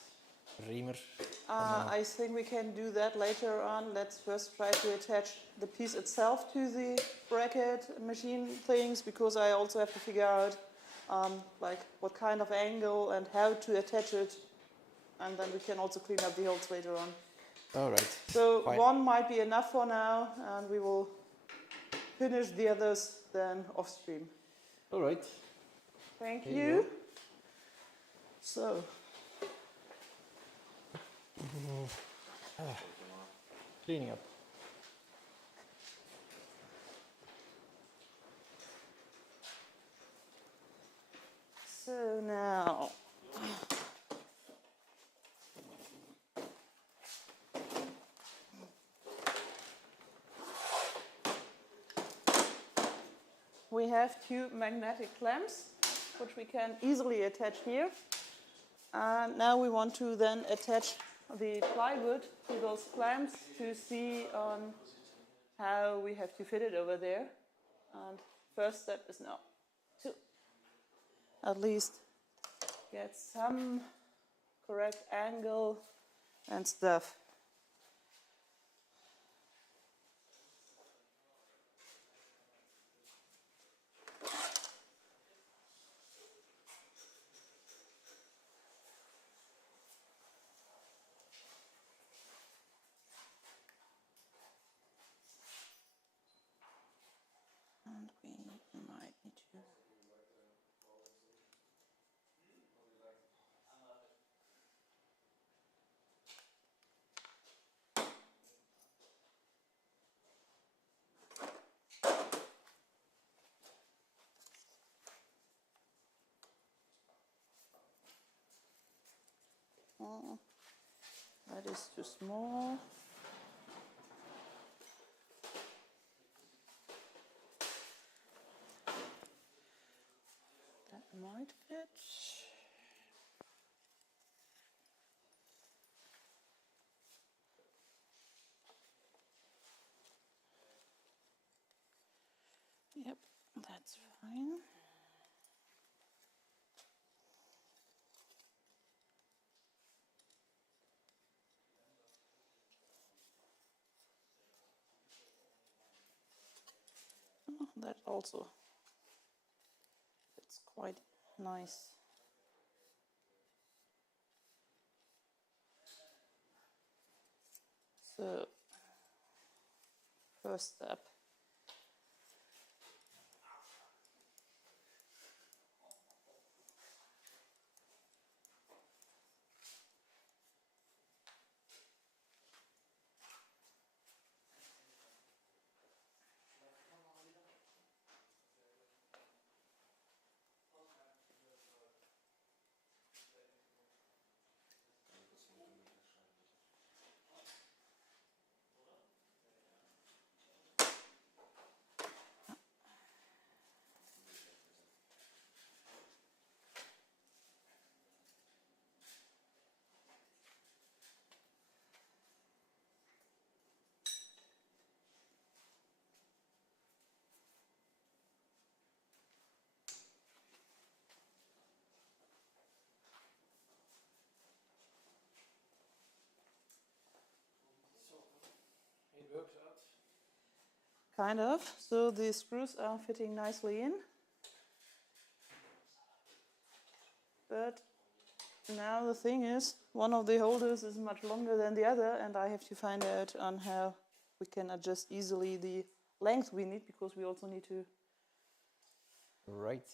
reamer. I think we can do that later on. Let's first try to attach the piece itself to the bracket machine things, because I also have to figure out like what kind of angle and how to attach it, and then we can also clean up the holes later on. All right. So Fine. one might be enough for now, and we will finish the others then off stream. All right. Thank There you you. go. So. Cleaning up. So now. We have two magnetic clamps, which we can easily attach here. And now we want to then attach the plywood to those clamps to see how we have to fit it over there. And first step is now to at least get some correct angle and stuff. And we might need to. Oh, that is too small. That might fit. Yep, that's fine. Oh, that also fits quite nice. So, first step. It works out. Kind of. So the screws are fitting nicely in. But now the thing is, one of the holders is much longer than the other, and I have to find out on how we can adjust easily the length we need, because we also need to. Right.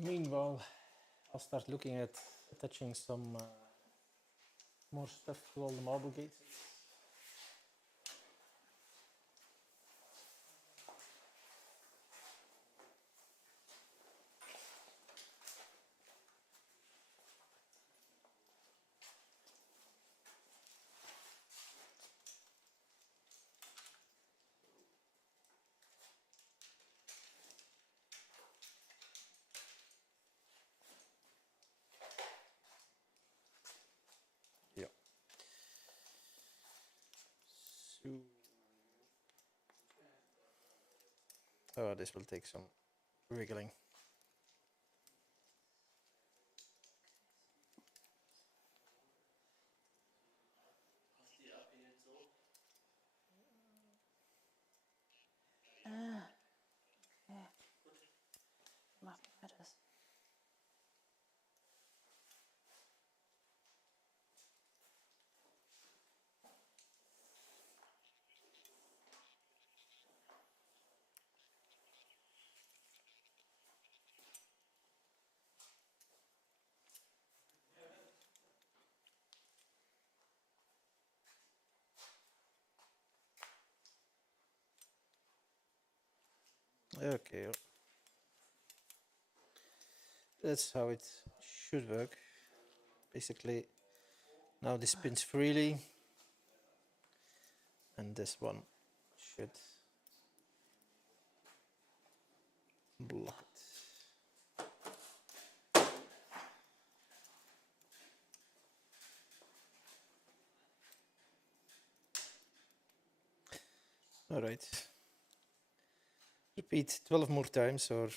Meanwhile, I'll start looking at attaching some more stuff to all the marble gates. Yeah. So, oh, this will take some wriggling. Nothing matters. Okay, that's how it should work. Basically, now this spins freely, and this one should block it. All right. Repeat 12 more times, or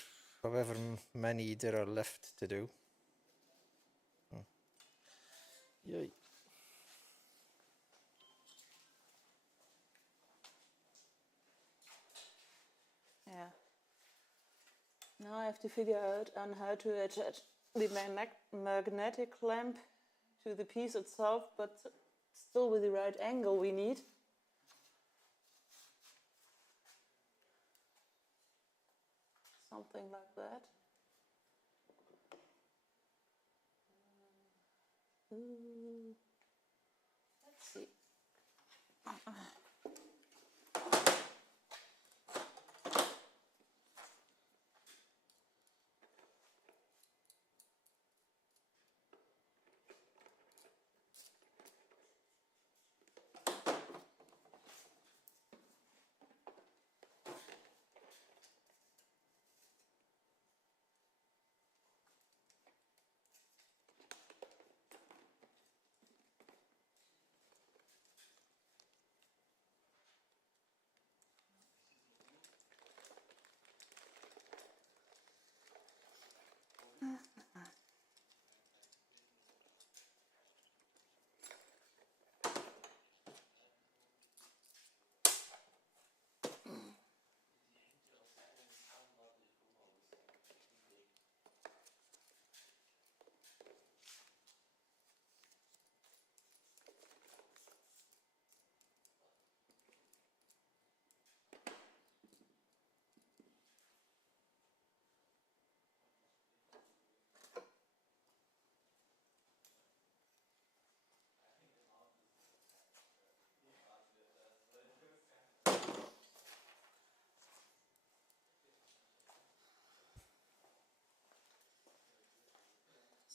however many there are left to do. Yay. Yeah. Now I have to figure out on how to attach the magnetic clamp to the piece itself, but still with the right angle we need. Something like that. Let's see.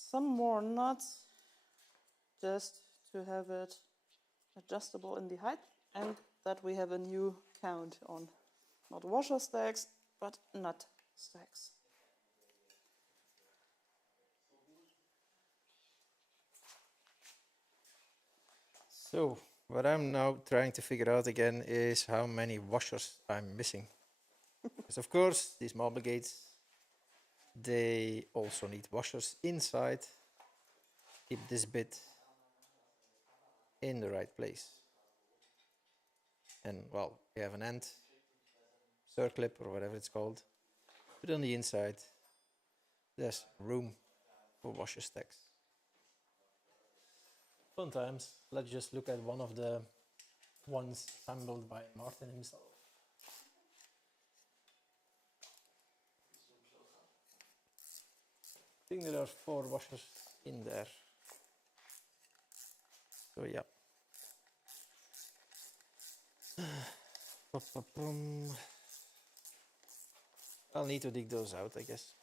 Some more knots just to have it adjustable in the height, and that we have a new count on not washer stacks but nut stacks. So what I'm now trying to figure out again is how many washers I'm missing. Because of course these marble gates, they also need washers inside. Keep this bit in the right place. And well, we have an end circlip or whatever it's called. But on the inside, there's room for washer stacks. Fun times. Let's just look at one of the ones assembled by Martin himself. I think there are 4 washers in there. So yeah. I'll need to dig those out, I guess.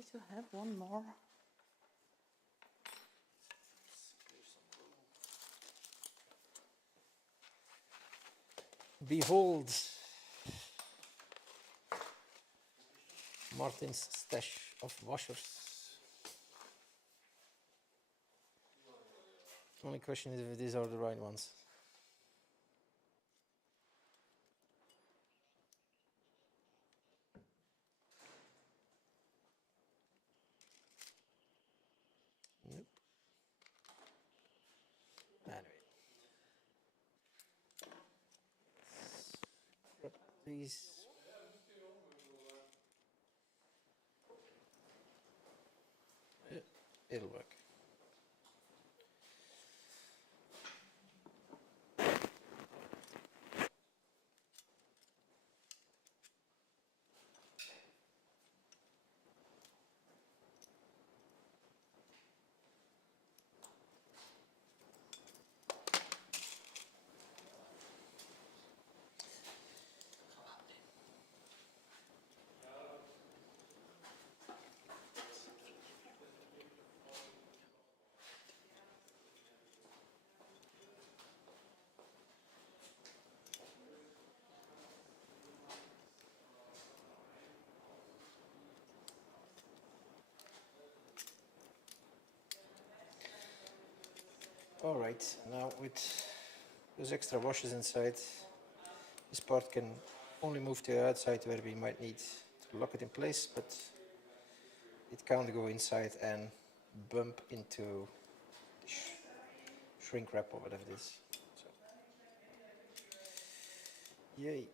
need to have one more. Behold Martin's stash of washers. Only question is if these are the right ones. Nope. Anyway. Grab these. It'll work. All right, now with those extra washers inside, this part can only move to the outside where we might need to lock it in place, but it can't go inside and bump into shrink wrap or whatever it is. So, yay.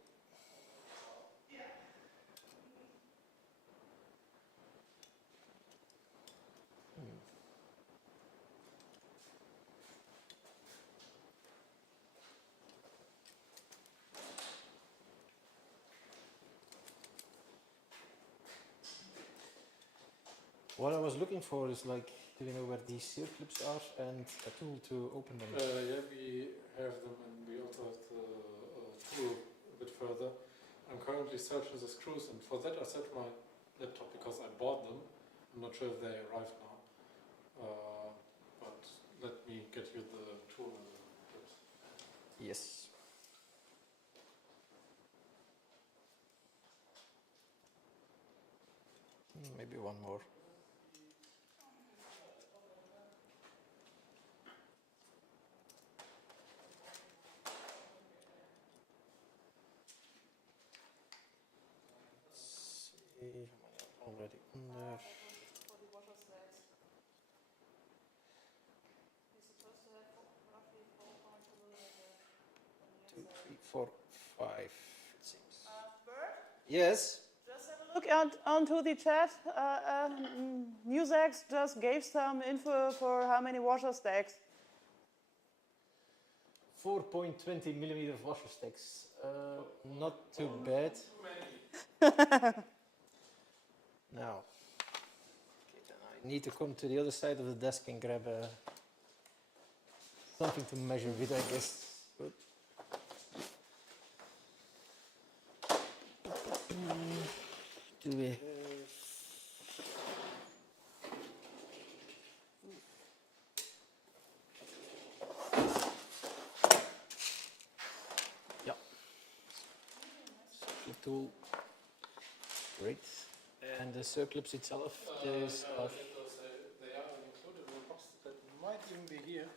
What I was looking for is like, do you know where these seal clips are and a tool to open them? Yeah, we have them, and we also have the tool a bit further. I'm currently searching the screws, and for that I set my laptop because I bought them. I'm not sure if they arrived now, but let me get you the tool and the clips. Yes. Maybe one more. Already in there. 2, 3, 4, 5. It seems. Bert? Yes. Just have a look onto the chat. Musex just gave some info for how many washer stacks. 4.20 millimeter washer stacks. Not too bad. Now, okay, then I need to come to the other side of the desk and grab something to measure with, I guess. Good. Do we have... Yeah. The tool. Great. And the circlips itself is of... They are included in the box that might even be here.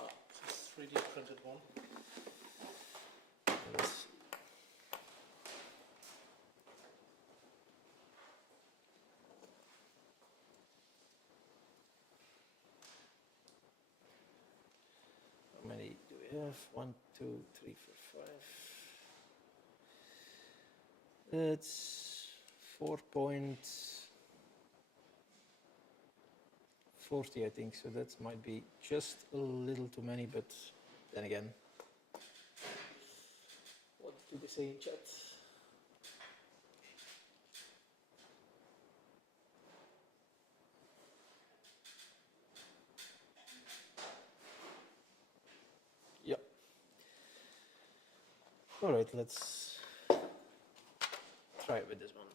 Oh, it's a 3D printed one. Yes. How many do we have? 1, 2, 3, 4, 5. It's 4.40, I think. So that might be just a little too many, but then again, what do they say in chat? Yep. All right, let's try it with this one.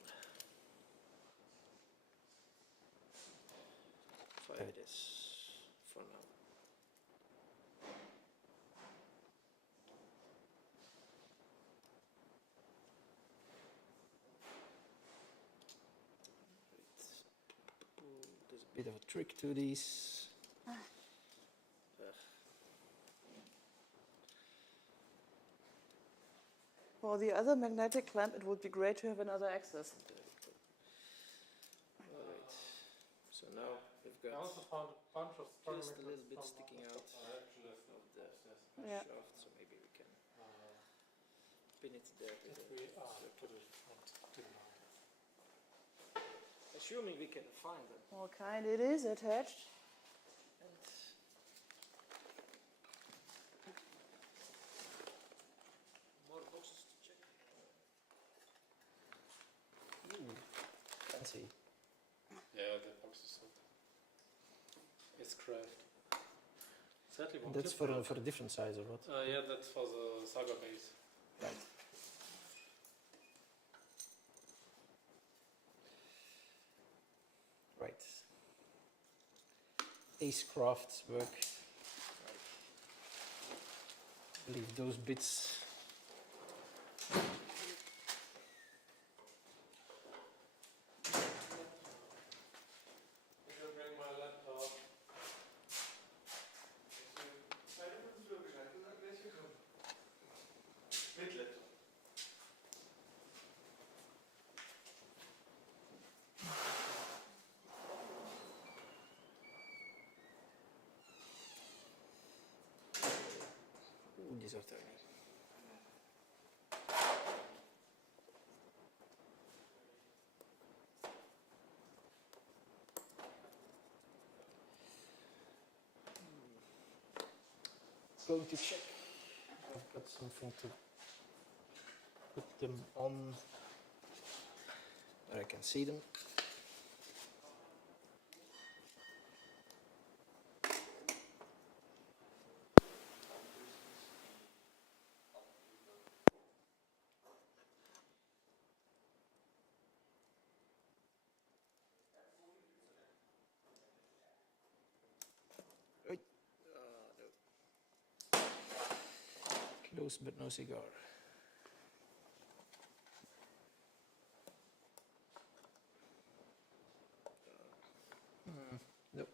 5 it is for now. There's a bit of a trick to these. For the other magnetic clamp, it would be great to have another axis. Alright, so now we've got found a bunch of just a little bit sticking out of the Yeah. shaft, so maybe we can pin it there to the circle. Assuming we can find them. What kind it is attached? And more boxes to check. Fancy. Yeah, the box is sold. It's craft. Sadly, And that's for a different size or what? yeah, that's for the Saga base. Right. Right. Ace Crafts work. Right. Leave those bits. Bring my laptop. Mit Laptop. Ooh, these are tiny. Going to check. I've got something to put them on where I can see them. Right. No. Close but no cigar. No.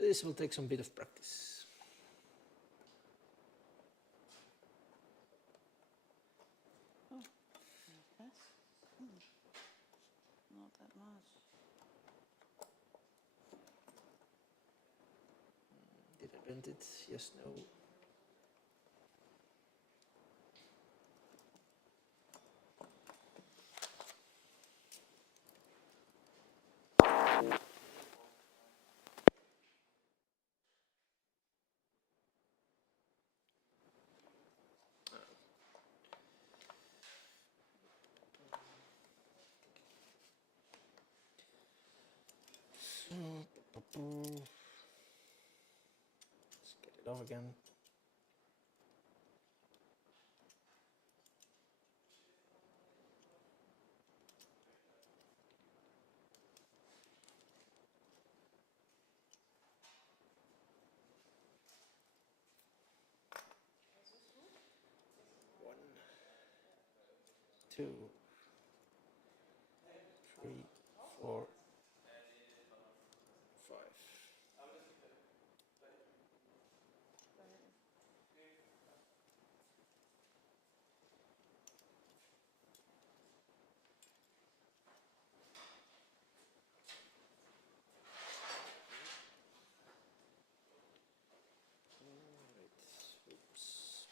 This will take some bit of practice. Yes. Not that much. Did I bend it? Yes, no. Let's get it off again. One, two, three, four, five. Alright, oops.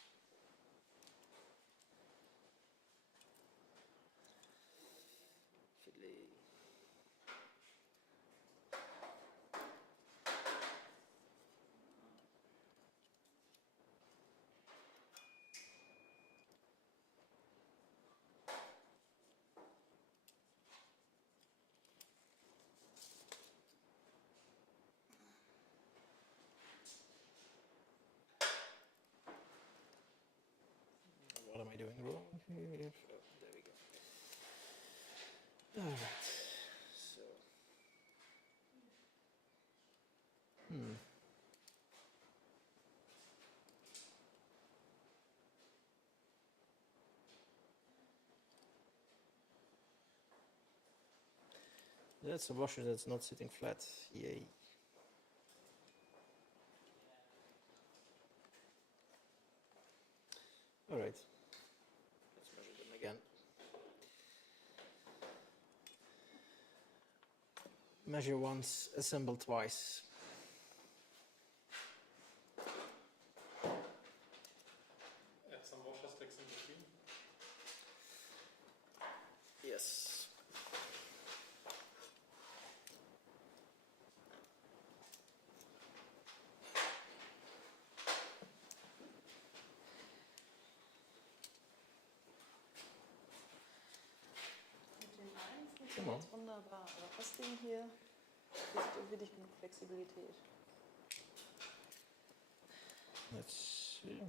Fiddly. What am I doing wrong here? Oh, there we go. Alright, so That's a washer that's not sitting flat. Yay. All right. Let's measure them again. Measure once, assemble twice. Add some washer sticks in between. Yes. Mit den Beinen Come on. funktioniert wunderbar, aber das Ding hier bietet irgendwie nicht genug Flexibilität. Let's see.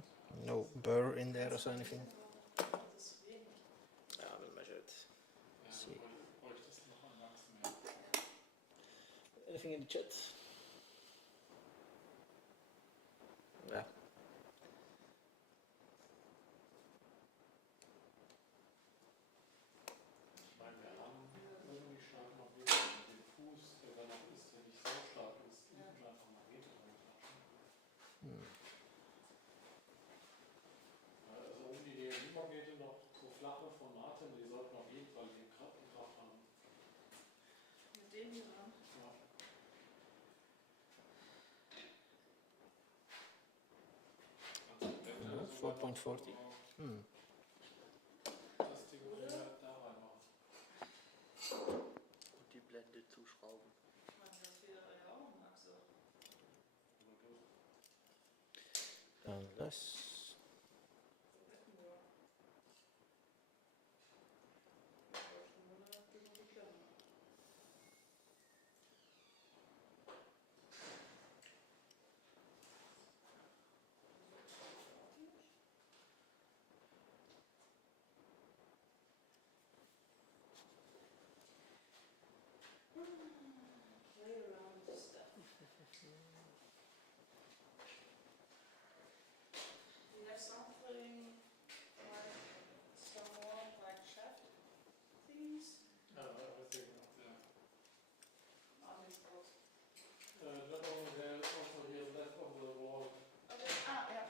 No burr in there or anything. Das ist wenig. I will measure it. Ja, See. wollte ich das noch anwachsen. Ja. Anything in the chat? Yeah. Ich meine, wir haben irgendwie stark noch den Fuß, der dann noch ist, der nicht so stark ist, unten einfach Magnete reinklatschen. Also um die DLI-Magnete noch so flache Formate, die sollten auf jeden Fall den Kraft haben. Mit dem hier dran. Ja. 4.40. Das Ding da reinmachen. Und die Blende zuschrauben. Ich meine, das wäre ja auch eine Achse. Unless. Play around with this stuff. We have something like some more like shaft things I was thinking of that. on this box. Not only there, also here left on the wall. Okay. Ah, yeah.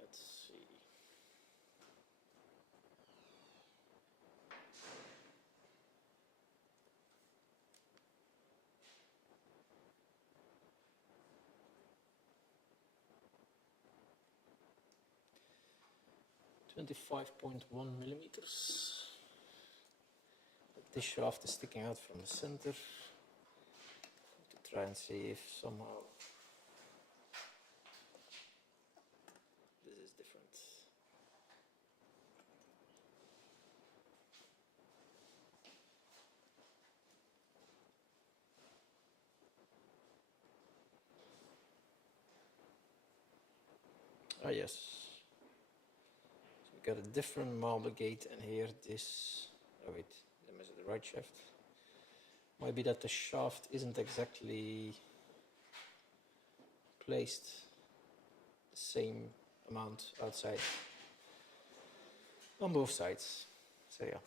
Let's see. .1 millimeters. This shaft is sticking out from the center. To try and see if somehow this is different. Ah yes. So we got a different marble gate, and here this. Oh wait, let me measure the right shaft. Might be that the shaft isn't exactly placed the same amount outside on both sides. So yeah.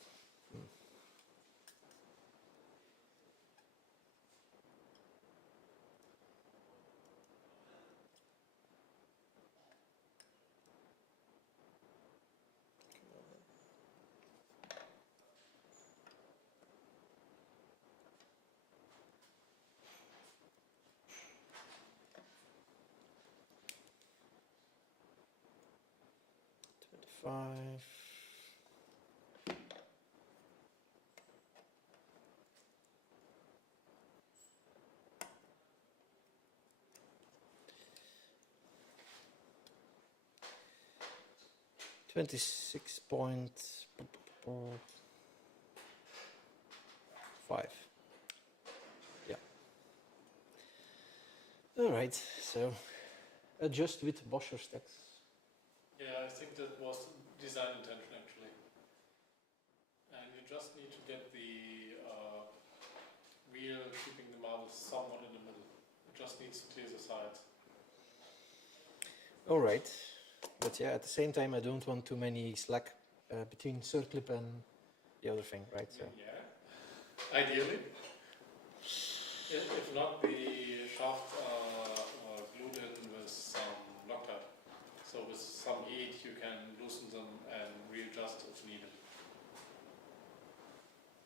25. .5. Yeah. All right. So adjust with washer stacks. Yeah, I think that was design intention actually. And you just need to get the wheel, keeping the marble somewhat in the middle. It just needs to clear the sides. All right, but yeah, at the same time, I don't want too many slack between circlip and the other thing, right? So. Yeah, ideally. If not, the shafts are glued in with some Loctite. So with some heat, you can loosen them and readjust if needed.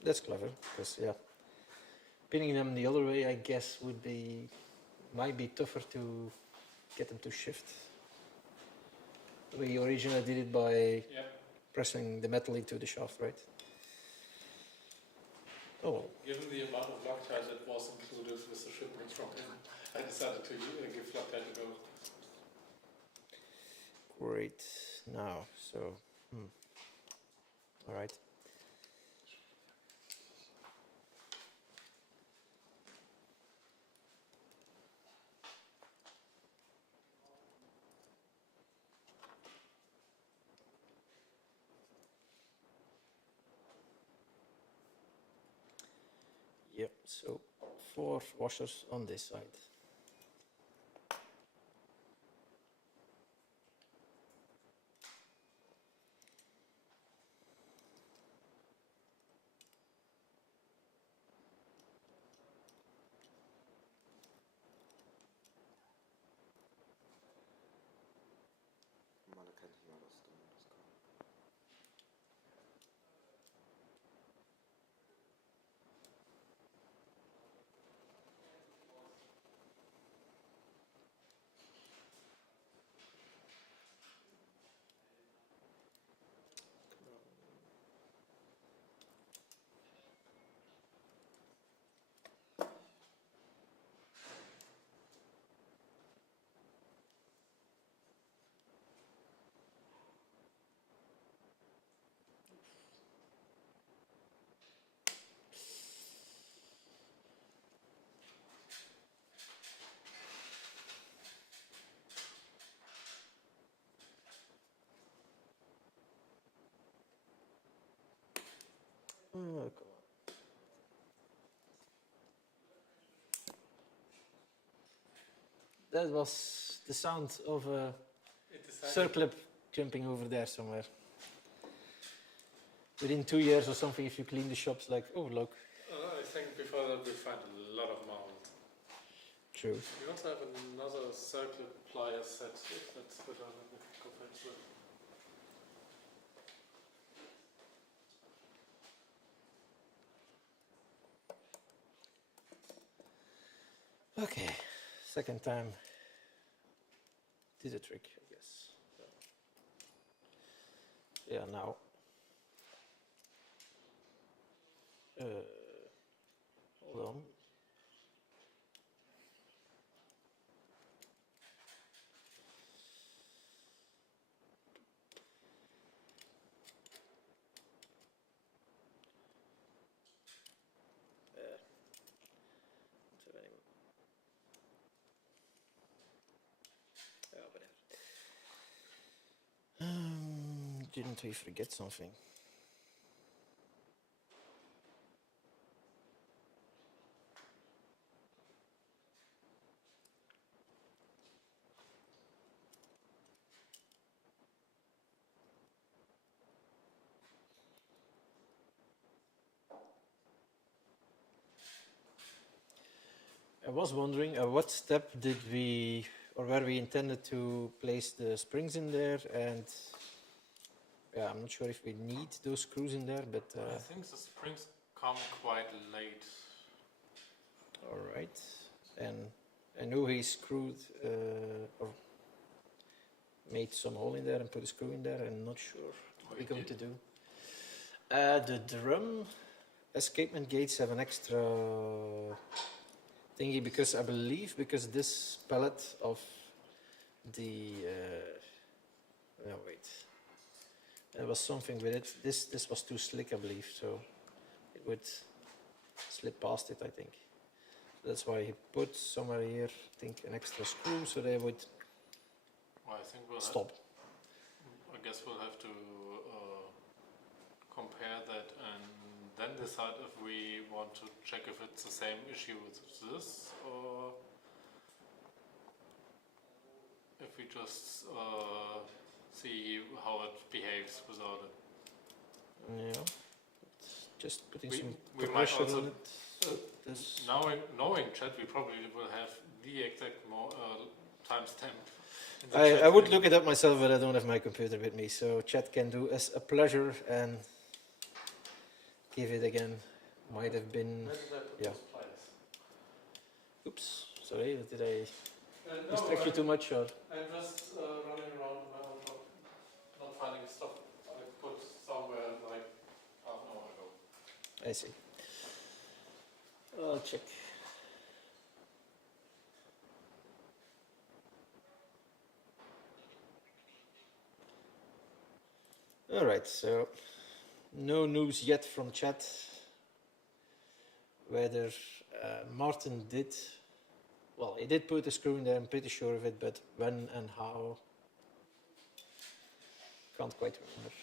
That's clever, because yeah, pinning them the other way, I guess, might be tougher to get them to shift. We originally did it by pressing the metal into the shaft, right? Oh well. Given the amount of Loctite that was included with the shipment from him, I decided to give Loctite a go. Great. Now, so, all right. Yep, so 4 washers on this side. Oh, come on. That was the sound of a circlip jumping over there somewhere. Within 2 years or something, if you clean the shops, like, oh look. I think before that we find a lot of marbles. True. We also have another circlip plier set, if that's what I'm convinced with. Okay, second time did the trick, I guess. So, yeah, now. Hold on. Didn't we forget something? I was wondering at what step did we, or where we intended to place the springs in there, and yeah, I'm not sure if we need those screws in there, but I think the springs come quite late. All right, and I know he screwed or made some hole in there and put a screw in there. I'm not sure what we're going to do. The drum escapement gates have an extra thingy because I believe this pallet of the no wait, there was something with it. This was too slick, I believe, so it would slip past it, I think. That's why he put somewhere here, I think, an extra screw so they would Well, I think we'll stop. I guess we'll have to compare that and then decide if we want to check if it's the same issue with this, or if we just see how it behaves without it. Yeah. Just putting We- some we might pressure also- on it. This- Knowing chat, we probably will have the exact timestamp. in the I chat would room. look it up myself, but I don't have my computer with me, so chat can do us a pleasure and give it again. Might have been. Where did I put Yeah. those pliers? Oops, sorry, did I No, distract you too much? Or? I'm just running around my own shop, not finding stuff I put somewhere like half an hour ago. I see. I'll check. All right, so no news yet from chat. Whether Martin did, well, he did put a screw in there, I'm pretty sure of it, but when and how, can't quite remember.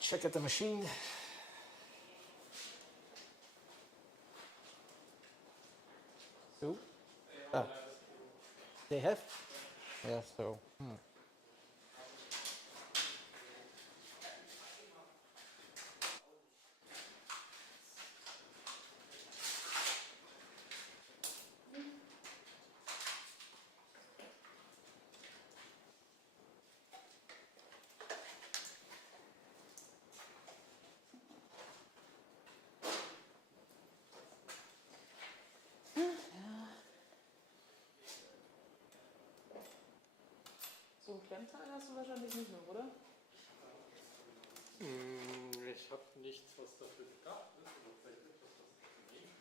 Check at the machine. So, they have? Yeah, so. So ein Klemmteil hast du wahrscheinlich nicht noch, oder? Ich habe nichts, was dafür gedacht ist, aber vielleicht etwas, was ich nehmen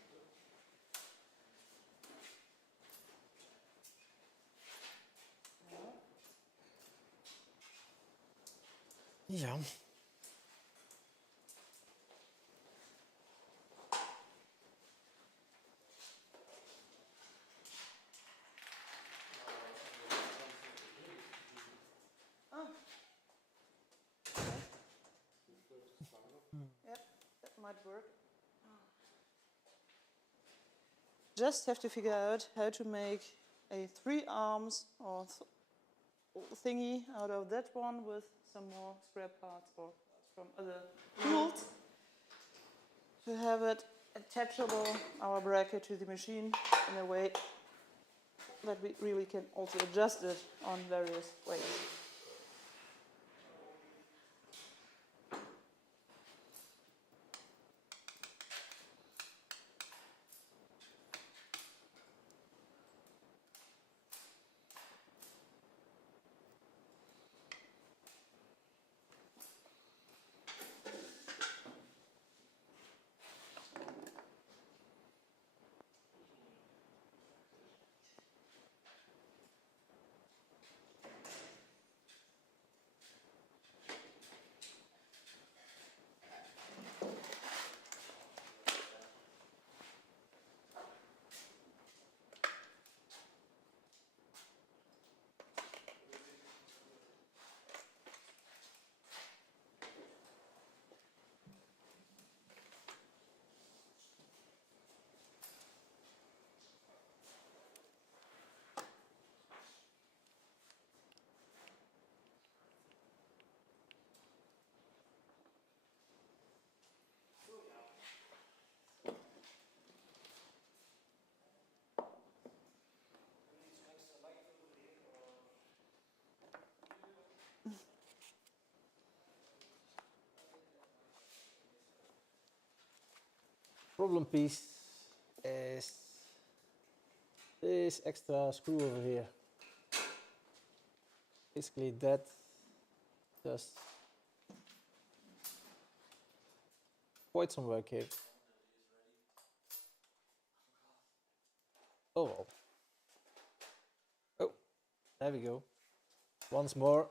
könnte. Ja. That might work. Just have to figure out how to make a 3 arms or thingy out of that one with some more scrap parts or from other tools to have it attachable, our bracket, to the machine in a way that we really can also adjust it on various ways. Problem piece is this extra screw over here. Basically that does quite some work here. Oh well. Oh, there we go. Once more,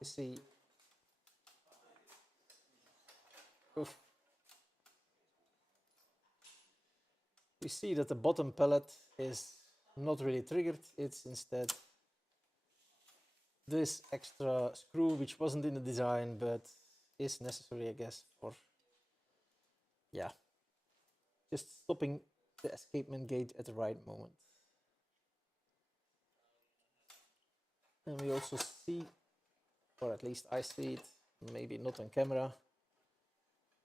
you see Oof. We see that the bottom pallet is not really triggered. It's instead this extra screw, which wasn't in the design, but is necessary, I guess, for, yeah, just stopping the escapement gate at the right moment. And we also see, or at least I see it, maybe not on camera,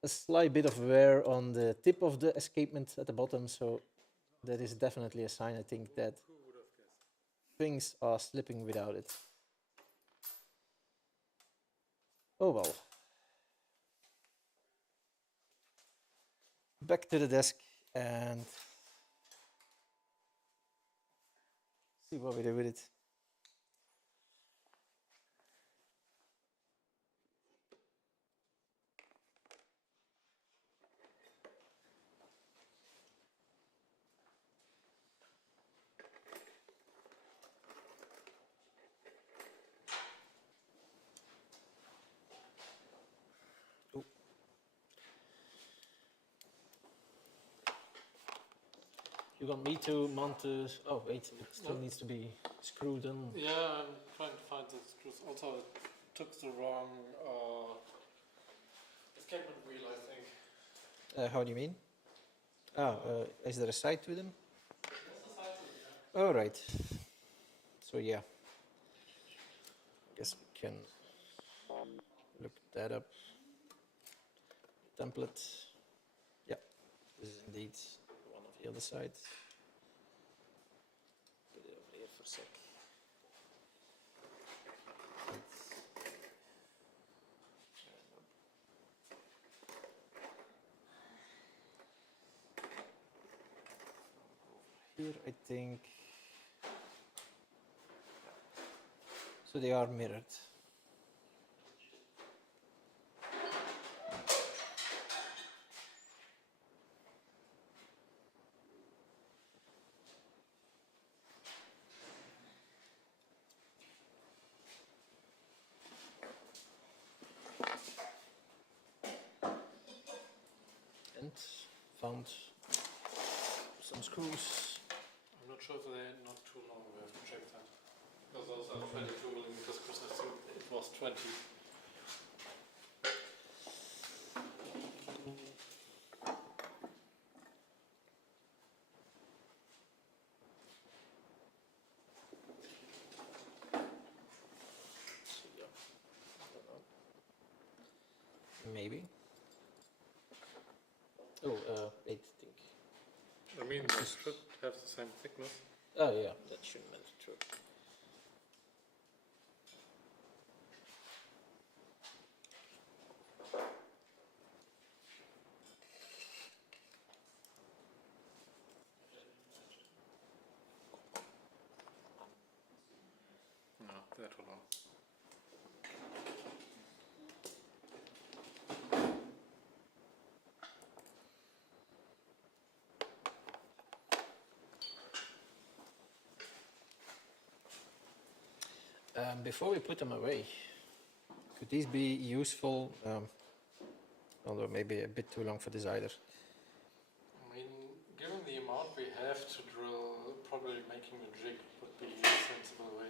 a slight bit of wear on the tip of the escapement at the bottom, so that is definitely a sign, I think, that things are slipping without it. Oh well. Back to the desk and see what we do with it. You want me to mount the... Oh, wait, it still needs to be screwed in. Yeah, I'm trying to find the screws. Also, it took the wrong escapement wheel, I think. How do you mean? Is there a side to them? What's the size of it? All right. So, yeah. I guess we can look that up. Template. Yeah, this is indeed one of the other sides. Put it over here for a sec. Here, I think. So they are mirrored. And found some screws. I'm not sure if they're not too long. We have to check that. Because those are 22 millimeter screws. I think it was 20. Maybe. Oh, 8, I think. I mean, they should have the same thickness. Oh, yeah, that shouldn't matter, true. No, they're too long. Before we put them away, could these be useful? Although maybe a bit too long for this either. I mean, given the amount we have to drill, probably making a jig would be a sensible way.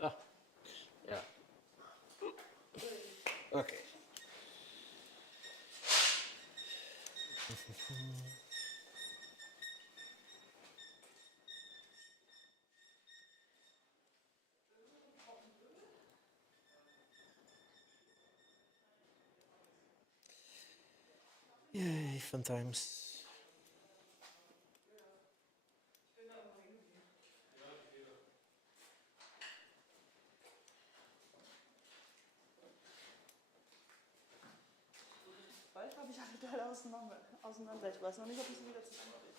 Ah, yeah. Okay. Yay, fun times. Bald habe ich alle Teile auseinander. Ich weiß noch nicht, ob ich sie wieder zusammenkriege.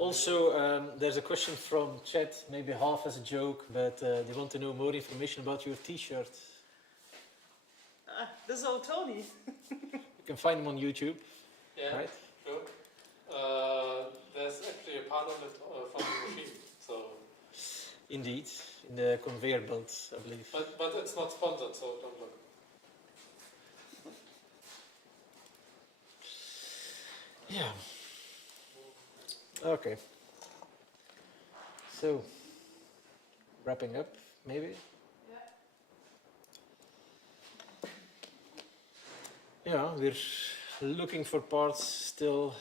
Also, there's a question from chat, maybe half as a joke, but they want to know more information about your T-shirt. This is old Tony. You can find him on YouTube. Yeah, right? sure. There's actually a part of it from the machine, so. Indeed, in the conveyor belt, I believe. But it's not sponsored, so don't look. Yeah. Okay. So, wrapping up, maybe? Yeah, we're looking for parts still.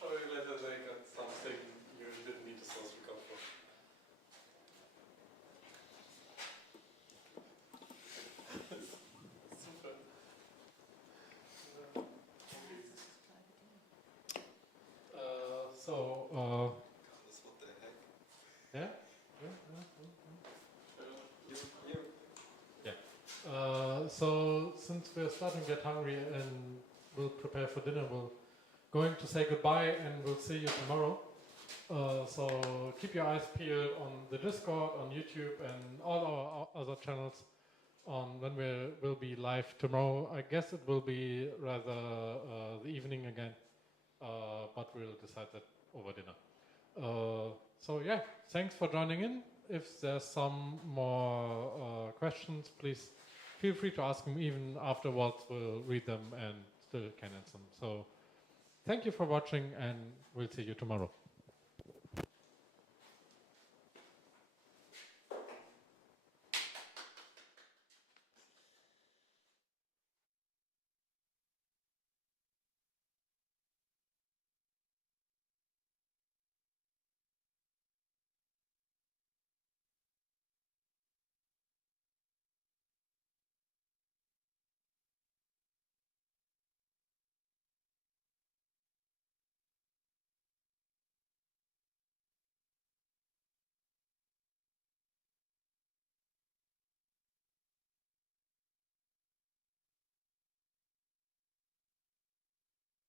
Sorry, later they got something you didn't need to source recode for. Super. Yeah? So since we're starting to get hungry and we'll prepare for dinner, we're going to say goodbye and we'll see you tomorrow. So keep your eyes peeled on the Discord, on YouTube, and all our other channels on when we'll be live tomorrow. I guess it will be rather the evening again, but we'll decide that over dinner. So yeah, thanks for joining in. If there's some more questions, please feel free to ask them. Even afterwards, we'll read them and still can answer them. So thank you for watching, and we'll see you tomorrow.